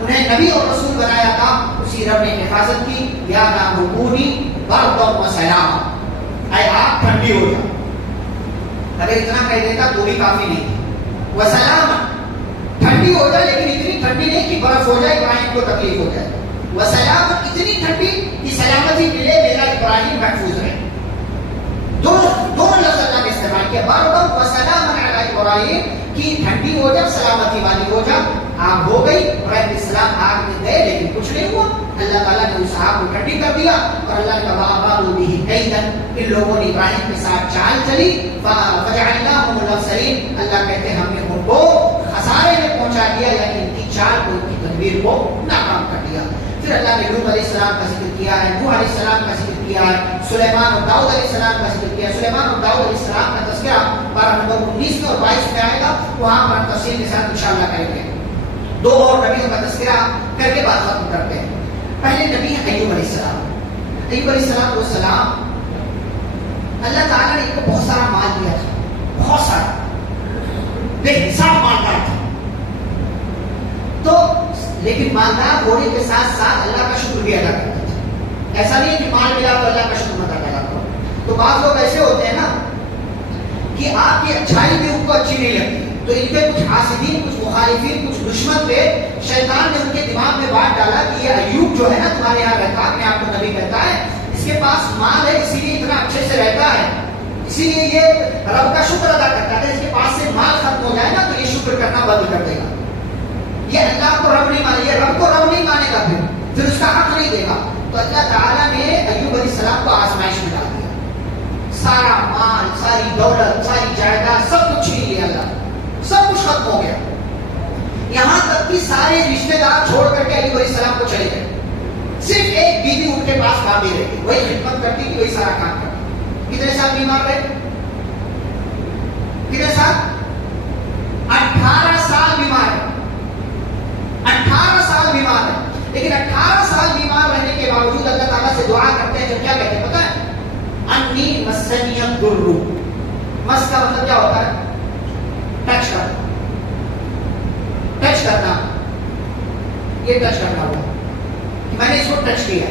انہیں نبی اور رسول بنایا تھا، اسی رب نے حفاظت کی. یا نار کونی بردا وسلاما، اے آگ ٹھنڈی ہو جا. اگر اتنا کہہ دیتا تو بھی کافی نہیں. وسلاما، ٹھنڈی ہو جائے لیکن اتنی ٹھنڈی نہیں کہ برف ہو جائے ابراہیم کو تکلیف ہو جائے. وسلام، اتنی ٹھنڈی کہ سلامتی ملے، میرا ابراہیم محفوظ رہے. دونوں لفظ اللہ نے استعمال کیا. بردا وسلاما علی ابراہیم، کی ٹھنڈی ہو جا، سلامتی والی ہو جا. آگ ہو گئی، ابراہیم السلام آگ میں گئے لیکن کچھ نہیں ہوا. اللہ تعالیٰ نے اس آگ کو ٹھنڈی کر دیا اور اللہ نے کہا ان لوگوں نے ابراہیم کے ساتھ چال چلی. فجعلناهم الاخسرین، اللہ کہتے ہیں ہم نے ان کو خسارے میں پہنچا دیا، یعنی ان کی چال کو، ان کی تدبیر کو ناکام کر دیا. پھر اللہ نے لوط علیہ السلام کا ذکر کیا ہے، نوح علیہ السلام کا ذکر کیا ہے، سلیمان اور داؤد علیہ السلام کا ذکر کیا ہے. سلیمان اور داؤد علیہ السلام کا تذکرہ پارہ نمبر 19 میں اور 22 میں آئے گا، وہاں پر تفصیل کے ساتھ انشاءاللہ کریں گے. 2 اور نبیوں کا تذکرہ کر کے بات ختم کرتے ہیں. پہلے نبی ہے ایوب علیہ السلام. ایوب علیہ السلام اللہ تعالیٰ نے ان کو بہت سارا مال دیا تھا، بہت سارا، بے حساب مالدار تھا. تو لیکن مالدار ہونے کے ساتھ ساتھ اللہ کا شکر بھی ادا کرتا تھا. ایسا نہیں کہ مال ملا تو اللہ کا شکر مت ادا کرو. تو بعض لوگ ایسے ہوتے ہیں نا کہ آپ کی اچھائی بھی ان کو اچھی نہیں لگتی، تو ان کے کچھ حاسدین، کچھ مخالفین، کچھ دشمن تھے، شیطان نے ان کے دماغ میں بات ڈالا کہ یہ ایوب جو ہے نا تمہارے یہاں رہتا، اپنے آپ کو نبی کہتا ہے، اس کے پاس مال ہے اسی لیے اتنا اچھے سے رہتا ہے، اسی لیے یہ رب کا شکر ادا کرتا ہے. اس کے پاس سے مال ختم ہو جائے نا تو یہ شکر کرنا بند کر دے گا. یہ اللہ کو رب نہیں مانے، یہ رب کو رب نہیں مانے گا، پھر اس کا حق نہیں دے گا. تو اللہ تعالیٰ نے ایوب علیہ السلام کو آزمائش میں ڈال دیا. سارا مال، ساری دولت، ساری جائیداد سب کچھ چھین لیا. اللہ سب کچھ ختم ہو گیا. یہاں تک کہ سارے رشتے دار چھوڑ کر کے ایوب علیہ السلام کو چلے گئے. صرف ایک بیوی ان کے پاس کام بھی رہتی، وہی خدمت کرتی تھی، وہی سارا کام کرتی. کتنے سال بیمار رہے؟ کتنے سال؟ 18 سال بیمار ہے. 18 سال بیمار ہے. لیکن 18 سال بیمار رہنے کے باوجود اللہ تعالیٰ سے دعا کرتے ہیں. جب کیا کہتے ہیں پتہ ہے؟ انی مسنی الضر. مس کا مطلب کیا ہوتا ہے؟ ٹچ کرنا. ٹچ کرنا، یہ ٹچ کرنا ہوا کہ میں نے اس کو ٹچ کیا.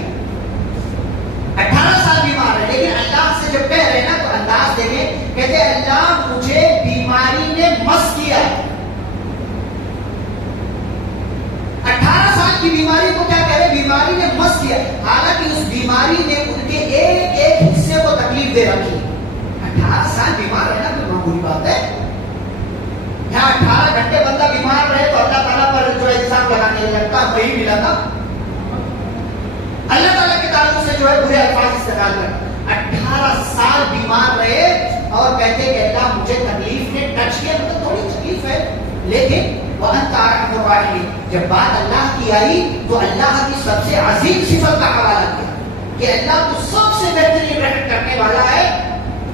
18 سال بیمار ہے لیکن اللہ سے جب کہہ رہے نا تو انداز دیکھیں، کہتے اللہ مجھے بیماری نے مس کیا. 18 سال کی بیماری کو کیا کہہ رہے؟ بیماری نے مس کیا. حالانکہ اس بیماری نے ان کے ایک ایک حصے کو تکلیف دے رکھی. 18 سال بیمار رہنا کوئی معمولی بات ہے؟ یہاں 18 گھنٹے بندہ بیمار رہے تو اللہ تعالیٰ پر جو الزام لگانے لگتا وہی ملا تھا. اللہ تعالیٰ کے تعلق سے جو ہے برے الفاظ استعمال کر. 18 سال بیمار رہے اور کہتے کہ اللہ مجھے تکلیف نے ٹچ کیا. مطلب تھوڑی تکلیف ہے لیکن وَأَنْتَ أَرْحَمُ الرَّاحِمِينَ. جب بات اللہ کی آئی تو اللہ کی سب سے عظیم صفت کا حوالہ کیا کہ اللہ تو سب سے بہترین رحم کرنے والا ہے،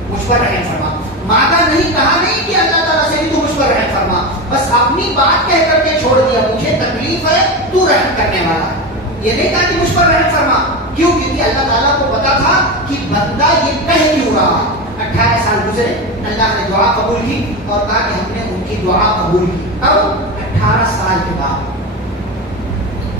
مجھ پر رحم فرما. مانگا نہیں، کہا نہیں کہ اللہ تعالیٰ سے بھی تو مجھ پر رحم فرما، بس اپنی بات کہہ کر کے چھوڑ دیا. مجھے تکلیف ہے، تو رحم کرنے والا ہے. یہ نہیں کہا کہ مجھ پر رحم فرما. کیوں؟ کیونکہ اللہ تعالیٰ کو پتا تھا کہ بندہ یہ کہہ کیوں رہا. 18 سال گزرے، اللہ نے دعا قبول کی اور کہا کہ ہم نے ان کی دعا قبول کی. اب 18 سال کے بعد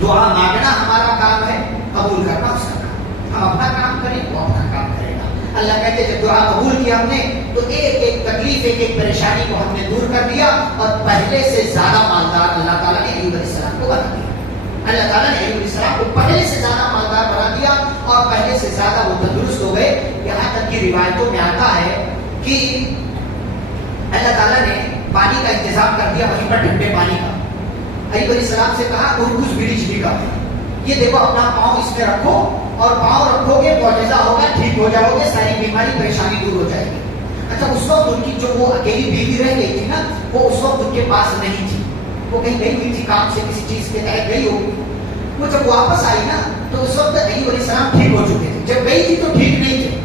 دعا مانگنا ہمارا کام ہے، قبول کرنا اس کا کام. ہم اپنا کام کریں، وہ اپنا کام کرے گا. اللہ کہتے جب دعا قبول کیا ہم نے تو ایک ایک تکلیف، ایک ایک پریشانی کو ہم نے دور کر دیا اور پہلے سے زیادہ مالدار اللہ تعالیٰ نے ایوب علیہ السلام کو بنا دیا. اللہ تعالیٰ نے ایوب علیہ السلام کو پہلے سے زیادہ مالدار بنا دیا اور پہلے سے زیادہ وہ تندرست ہو گئے. یہاں تک کی روایتوں میں آتا ہے کہ اللہ تعالیٰ نے پانی کا انتظام کر دیا وہیں پر ٹھنڈے پانی کا. ایوب علیہ السلام سے کہا ارکز بریج بھی کا یہ دیکھو اپنا پاؤں اس میں رکھو اور پاؤں رکھو گے معجزہ ہوگا, ٹھیک ہو جاؤ گے, ساری بیماری پریشانی دور ہو جائے گی. اچھا اس وقت ان کی جو وہ اکیلی بیوی رہ گئی تھی نا, وہ اس وقت ان کے پاس نہیں تھی, وہ کہیں گئی ہوئی تھی کام سے, کسی چیز کے تحت گئی ہوگی. وہ جب واپس آئی نا تو اس وقت ایوب علیہ السلام ٹھیک ہو چکے تھے. جب گئی تھی تو ٹھیک نہیں تھے,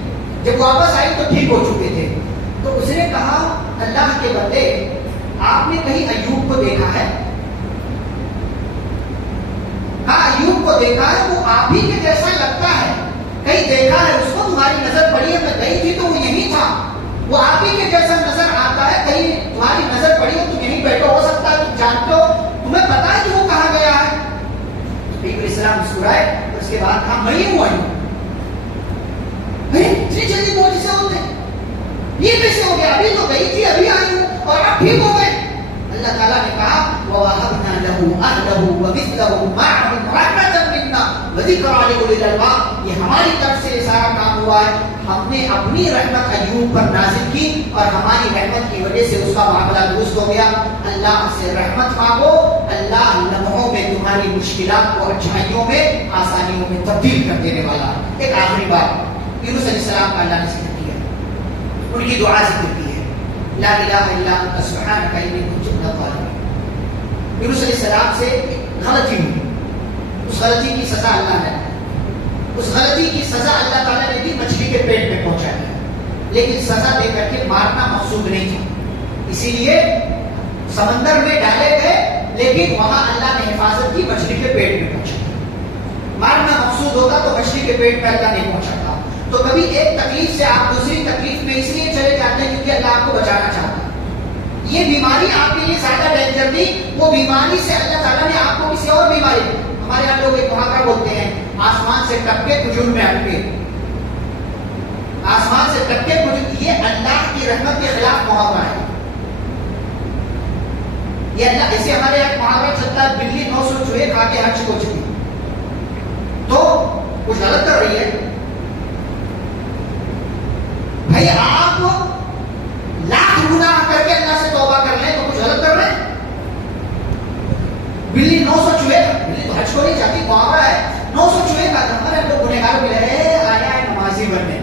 جب واپس آئی تو ٹھیک ہو چکے تھے. تو اس نے کہا اللہ کے بندے آپ نے کہیں ایوب کو دیکھا ہے؟ ہاں ایوب کو دیکھا ہے, وہ آپ ہی کے جیسا لگتا ہے, کہیں دیکھا ہے اس کو, تمہاری نظر پڑی ہے, میں گئی تھی تو وہ یہی تھا, وہ آپ ہی کے جیسا نظر آتا ہے, کہیں تمہاری نظر پڑی ہو, تم یہیں بیٹھے ہو سکتا ہے, تم جانتے ہو, تمہیں پتا ہے کہ وہ کہاں گیا ہے؟ ایوب علیہ السلام مسکرائے, اس کے بعد کہا میں ہی ہوں آئی. اتنی جلدی معجزے ہوتے ہیں, یہ کیسے ہو گیا؟ ابھی تو گئی تھی, ابھی آئی ہوں اور اب ٹھیک ہو گئے. اللہ تعالیٰ نے کہا وَوَهَبْنَا لَهُ أَهْلَهُ وَمِثْلَهُمْ مَعَهُمْ رَحْمَةً مِنَّا وَذِكْرَىٰ لِأُولِي الْأَلْبَابِ. یہ ہماری طرف سے یہ سارا کام ہوا ہے, ہم نے اپنی رحمت ایوب پر نازل کی اور ہماری رحمت کی وجہ سے اس کا معاملہ درست ہو گیا. اللہ سے رحمت مانگو, اللہ لمحوں میں تمہاری مشکلات کو اچھائیوں میں, آسانیوں میں تبدیل کر دینے والا. ایک آخری بات, یونس علیہ السلام کا اللہ نے ذکر کیا, ان کی دعا ذکر کی ہے, لا الہ الا انت سبحانک انی کنت من الظالمین. یونس علیہ السلام سے غلطی ہوئی, اس غلطی کی سزا اللہ نے, اس غلطی کی سزا اللہ تعالیٰ نے دی, مچھلی کے پیٹ میں پہنچا دیا, لیکن سزا دے کر کے مارنا مقصود نہیں تھا, اسی لیے سمندر میں ڈالے گئے, لیکن وہاں اللہ نے حفاظت کی, مچھلی کے پیٹ میں پہنچا. مارنا مقصود ہوتا تو مچھلی کے پیٹ میں اللہ نہیں پہنچاتا. تو کبھی ایک تکلیف سے آپ دوسری تکلیف میں اس لیے چلے جاتے ہیں کیونکہ اللہ آپ کو بچانا چاہتا ہے. یہ بیماری آپ کے لیے زیادہ ڈینجر تھی, وہ بیماری سے اللہ تعالیٰ نے آپ کو کسی اور بیماری, ہمارے یہاں لوگ ایک محاورہ بولتے ہیں, آسمان سے ٹپکے کھجور میں اٹکے, آسمان سے ٹپکے کھجور, یہ اللہ کی رحمت کے خلاف محاورہ ہے. یہ اللہ, ایسے ہمارے یہاں محاورہ چلتا ہے, بلی 900 چوہے کھا کے حج کو چکی, تو کچھ غلط کر رہی ہے. بھائی آپ لاکھ گناہ کر کے اللہ سے توبہ کر لیں تو کچھ غلط کر رہے ہیں. بلی 900 چوہے, بلی تو حج کو نہیں جاتی, محاورہ ہے, 900 چوہے کا نمبر ہے, لوگ گنہگار مل رہے ہیں, آیا ہے نمازی بننے,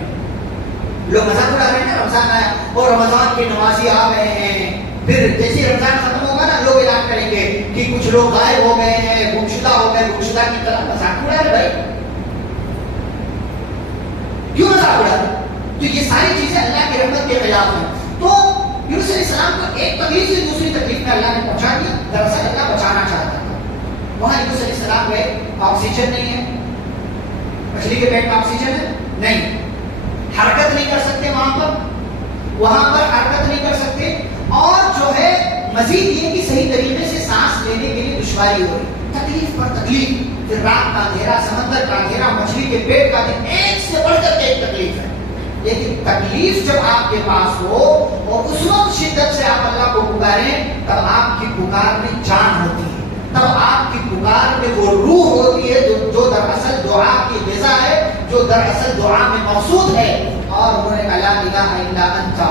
لوگ مذاق اڑا رہے ہیں, رمضان آیا اور رمضان کے نمازی آ رہے ہیں. پھر جیسے رمضان ختم ہوگا نا, لوگ اعلان کریں گے کہ کچھ لوگ غائب ہو گئے ہیں, گمشدہ ہو گئے, گمشدہ کی طرح مذاق اڑا رہے. بھائی کیوں مذاق اڑا رہے؟ تو یہ ساری چیزیں اللہ کی رحمت کے خلاف ہیں. تو یونس علیہ السلام کو ایک تکلیف سے دوسری تکلیف میں اللہ نے پہنچا دیا, دراصل اللہ بچانا چاہتا تھا. وہاں یونس علیہ السلام گئے, آکسیجن نہیں ہے, مچھلی کے پیٹ میں آکسیجن ہے نہیں, حرکت نہیں کر سکتے وہاں پر حرکت نہیں کر سکتے, اور جو ہے مزید یہ کہ صحیح طریقے سے سانس لینے کے لیے دشواری ہو رہی, تکلیف پر تکلیف. پھر رات کا اندھیرا, سمندر کا اندھیرا, مچھلی کے پیٹ کا, ایک سے بڑھ کر ایک تکلیف ہے. لیکن تکلیف جب آپ کے پاس ہو اور اس وقت شدت سے آپ اللہ کو پکاریں, تب آپ کی پکار میں جان ہوتی ہے, تب آپ کی پکار میں وہ روح ہوتی ہے جو دراصل دعا کی غذا ہے, جو دراصل دعا میں موصول ہے. اور انہوں نے لا الہ الا انت,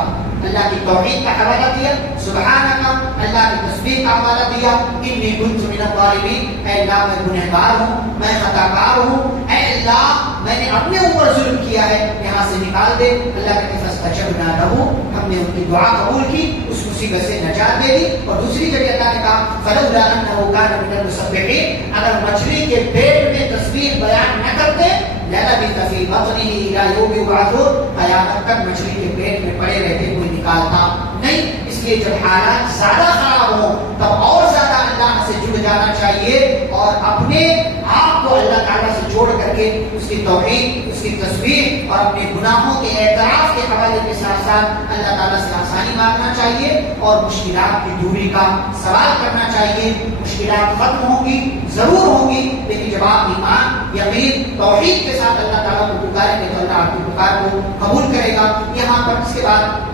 اللہ کی توحید کا حوالہ دیا, سبحانک, اللہ کی تسبیح کا حوالہ دیا, انی کنت من الظالمین, اے اللہ میں گنہگار ہوں, میں خطا کار ہوں, اے اللہ میں نے اپنے اوپر ظلم کیا ہے, یہاں سے نکال دے. اللہ کہتے ہیں فاستجبنا له, ہم نے ان کی دعا قبول کی, اس مصیبت سے نجات دے دی. اور دوسری جگہ اللہ نے کہا فلولا انه كان من المسبحین, اگر مچھلی کے پیٹ میں تسبیح بیان نہ کرتے للبث في بطنه الى يوم يبعثون, قیامت تک مچھلی کے پیٹ میں پڑے رہتے, کوئی نکالتا نہیں. اس لیے جب حالات زیادہ خراب ہوں تب اور زیادہ اللہ سے جڑ جانا چاہیے, اور اپنے آپ کو اللہ تعالیٰ سے جوڑ کر کے اس کی توحید, اس کی تسبیح اور اپنے گناہوں کے اعتراف کے حوالے کے ساتھ ساتھ اللہ تعالیٰ سے آسانی مانگنا چاہیے, اور مشکلات کی دوری کا سوال کرنا چاہیے. مشکلات ختم ہوں گی, ضرور ہوں گی, لیکن جب آپ ایمان, یقین, توحید کے ساتھ اللہ تعالیٰ کو پکاریں گے تو اللہ آپ کی پکار کو قبول کرے گا. یہاں پر اس کے بعد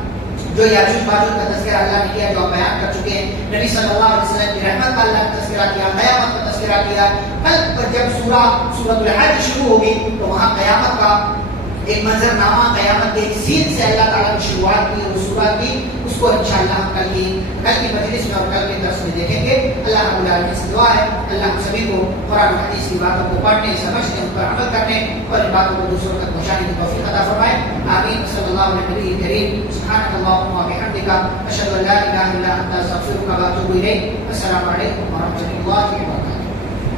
جو یاجوج ماجوج کا تذکرہ اللہ نے کیا, جو ہم بیان کر چکے ہیں, نبی صلی اللہ علیہ وسلم کی رحمت کا اللہ نے تذکرہ کیا, قیامت کا تذکرہ کیا. کل پر جب سورۃ الحج شروع ہوگی تو وہاں قیامت کا ایک منظر نامہ, قیامت کے ایک سین سے اللہ تعالیٰ نے شروعات کی اور سورہ کی, اس کو انشاءاللہ ہم کل کی مجلس میں اور کل کے درس میں دیکھیں گے. اللہ رب العالمین سے دعا ہے اللہ ہم سبھی کو قرآن و حدیث کی باتوں کو پڑھنے سمجھنے ان پر عمل کرنے اور ان باتوں کو دوسروں تک پہنچانے کی توفیق عطا فرمائے آمین صلی اللہ علیہ نبی کریم سبحانک اللہم و بحمدک اشہد ان لا الہ الا انت استغفرک و اتوب الیک السلام علیکم ورحمۃ اللہ وبرکاتہ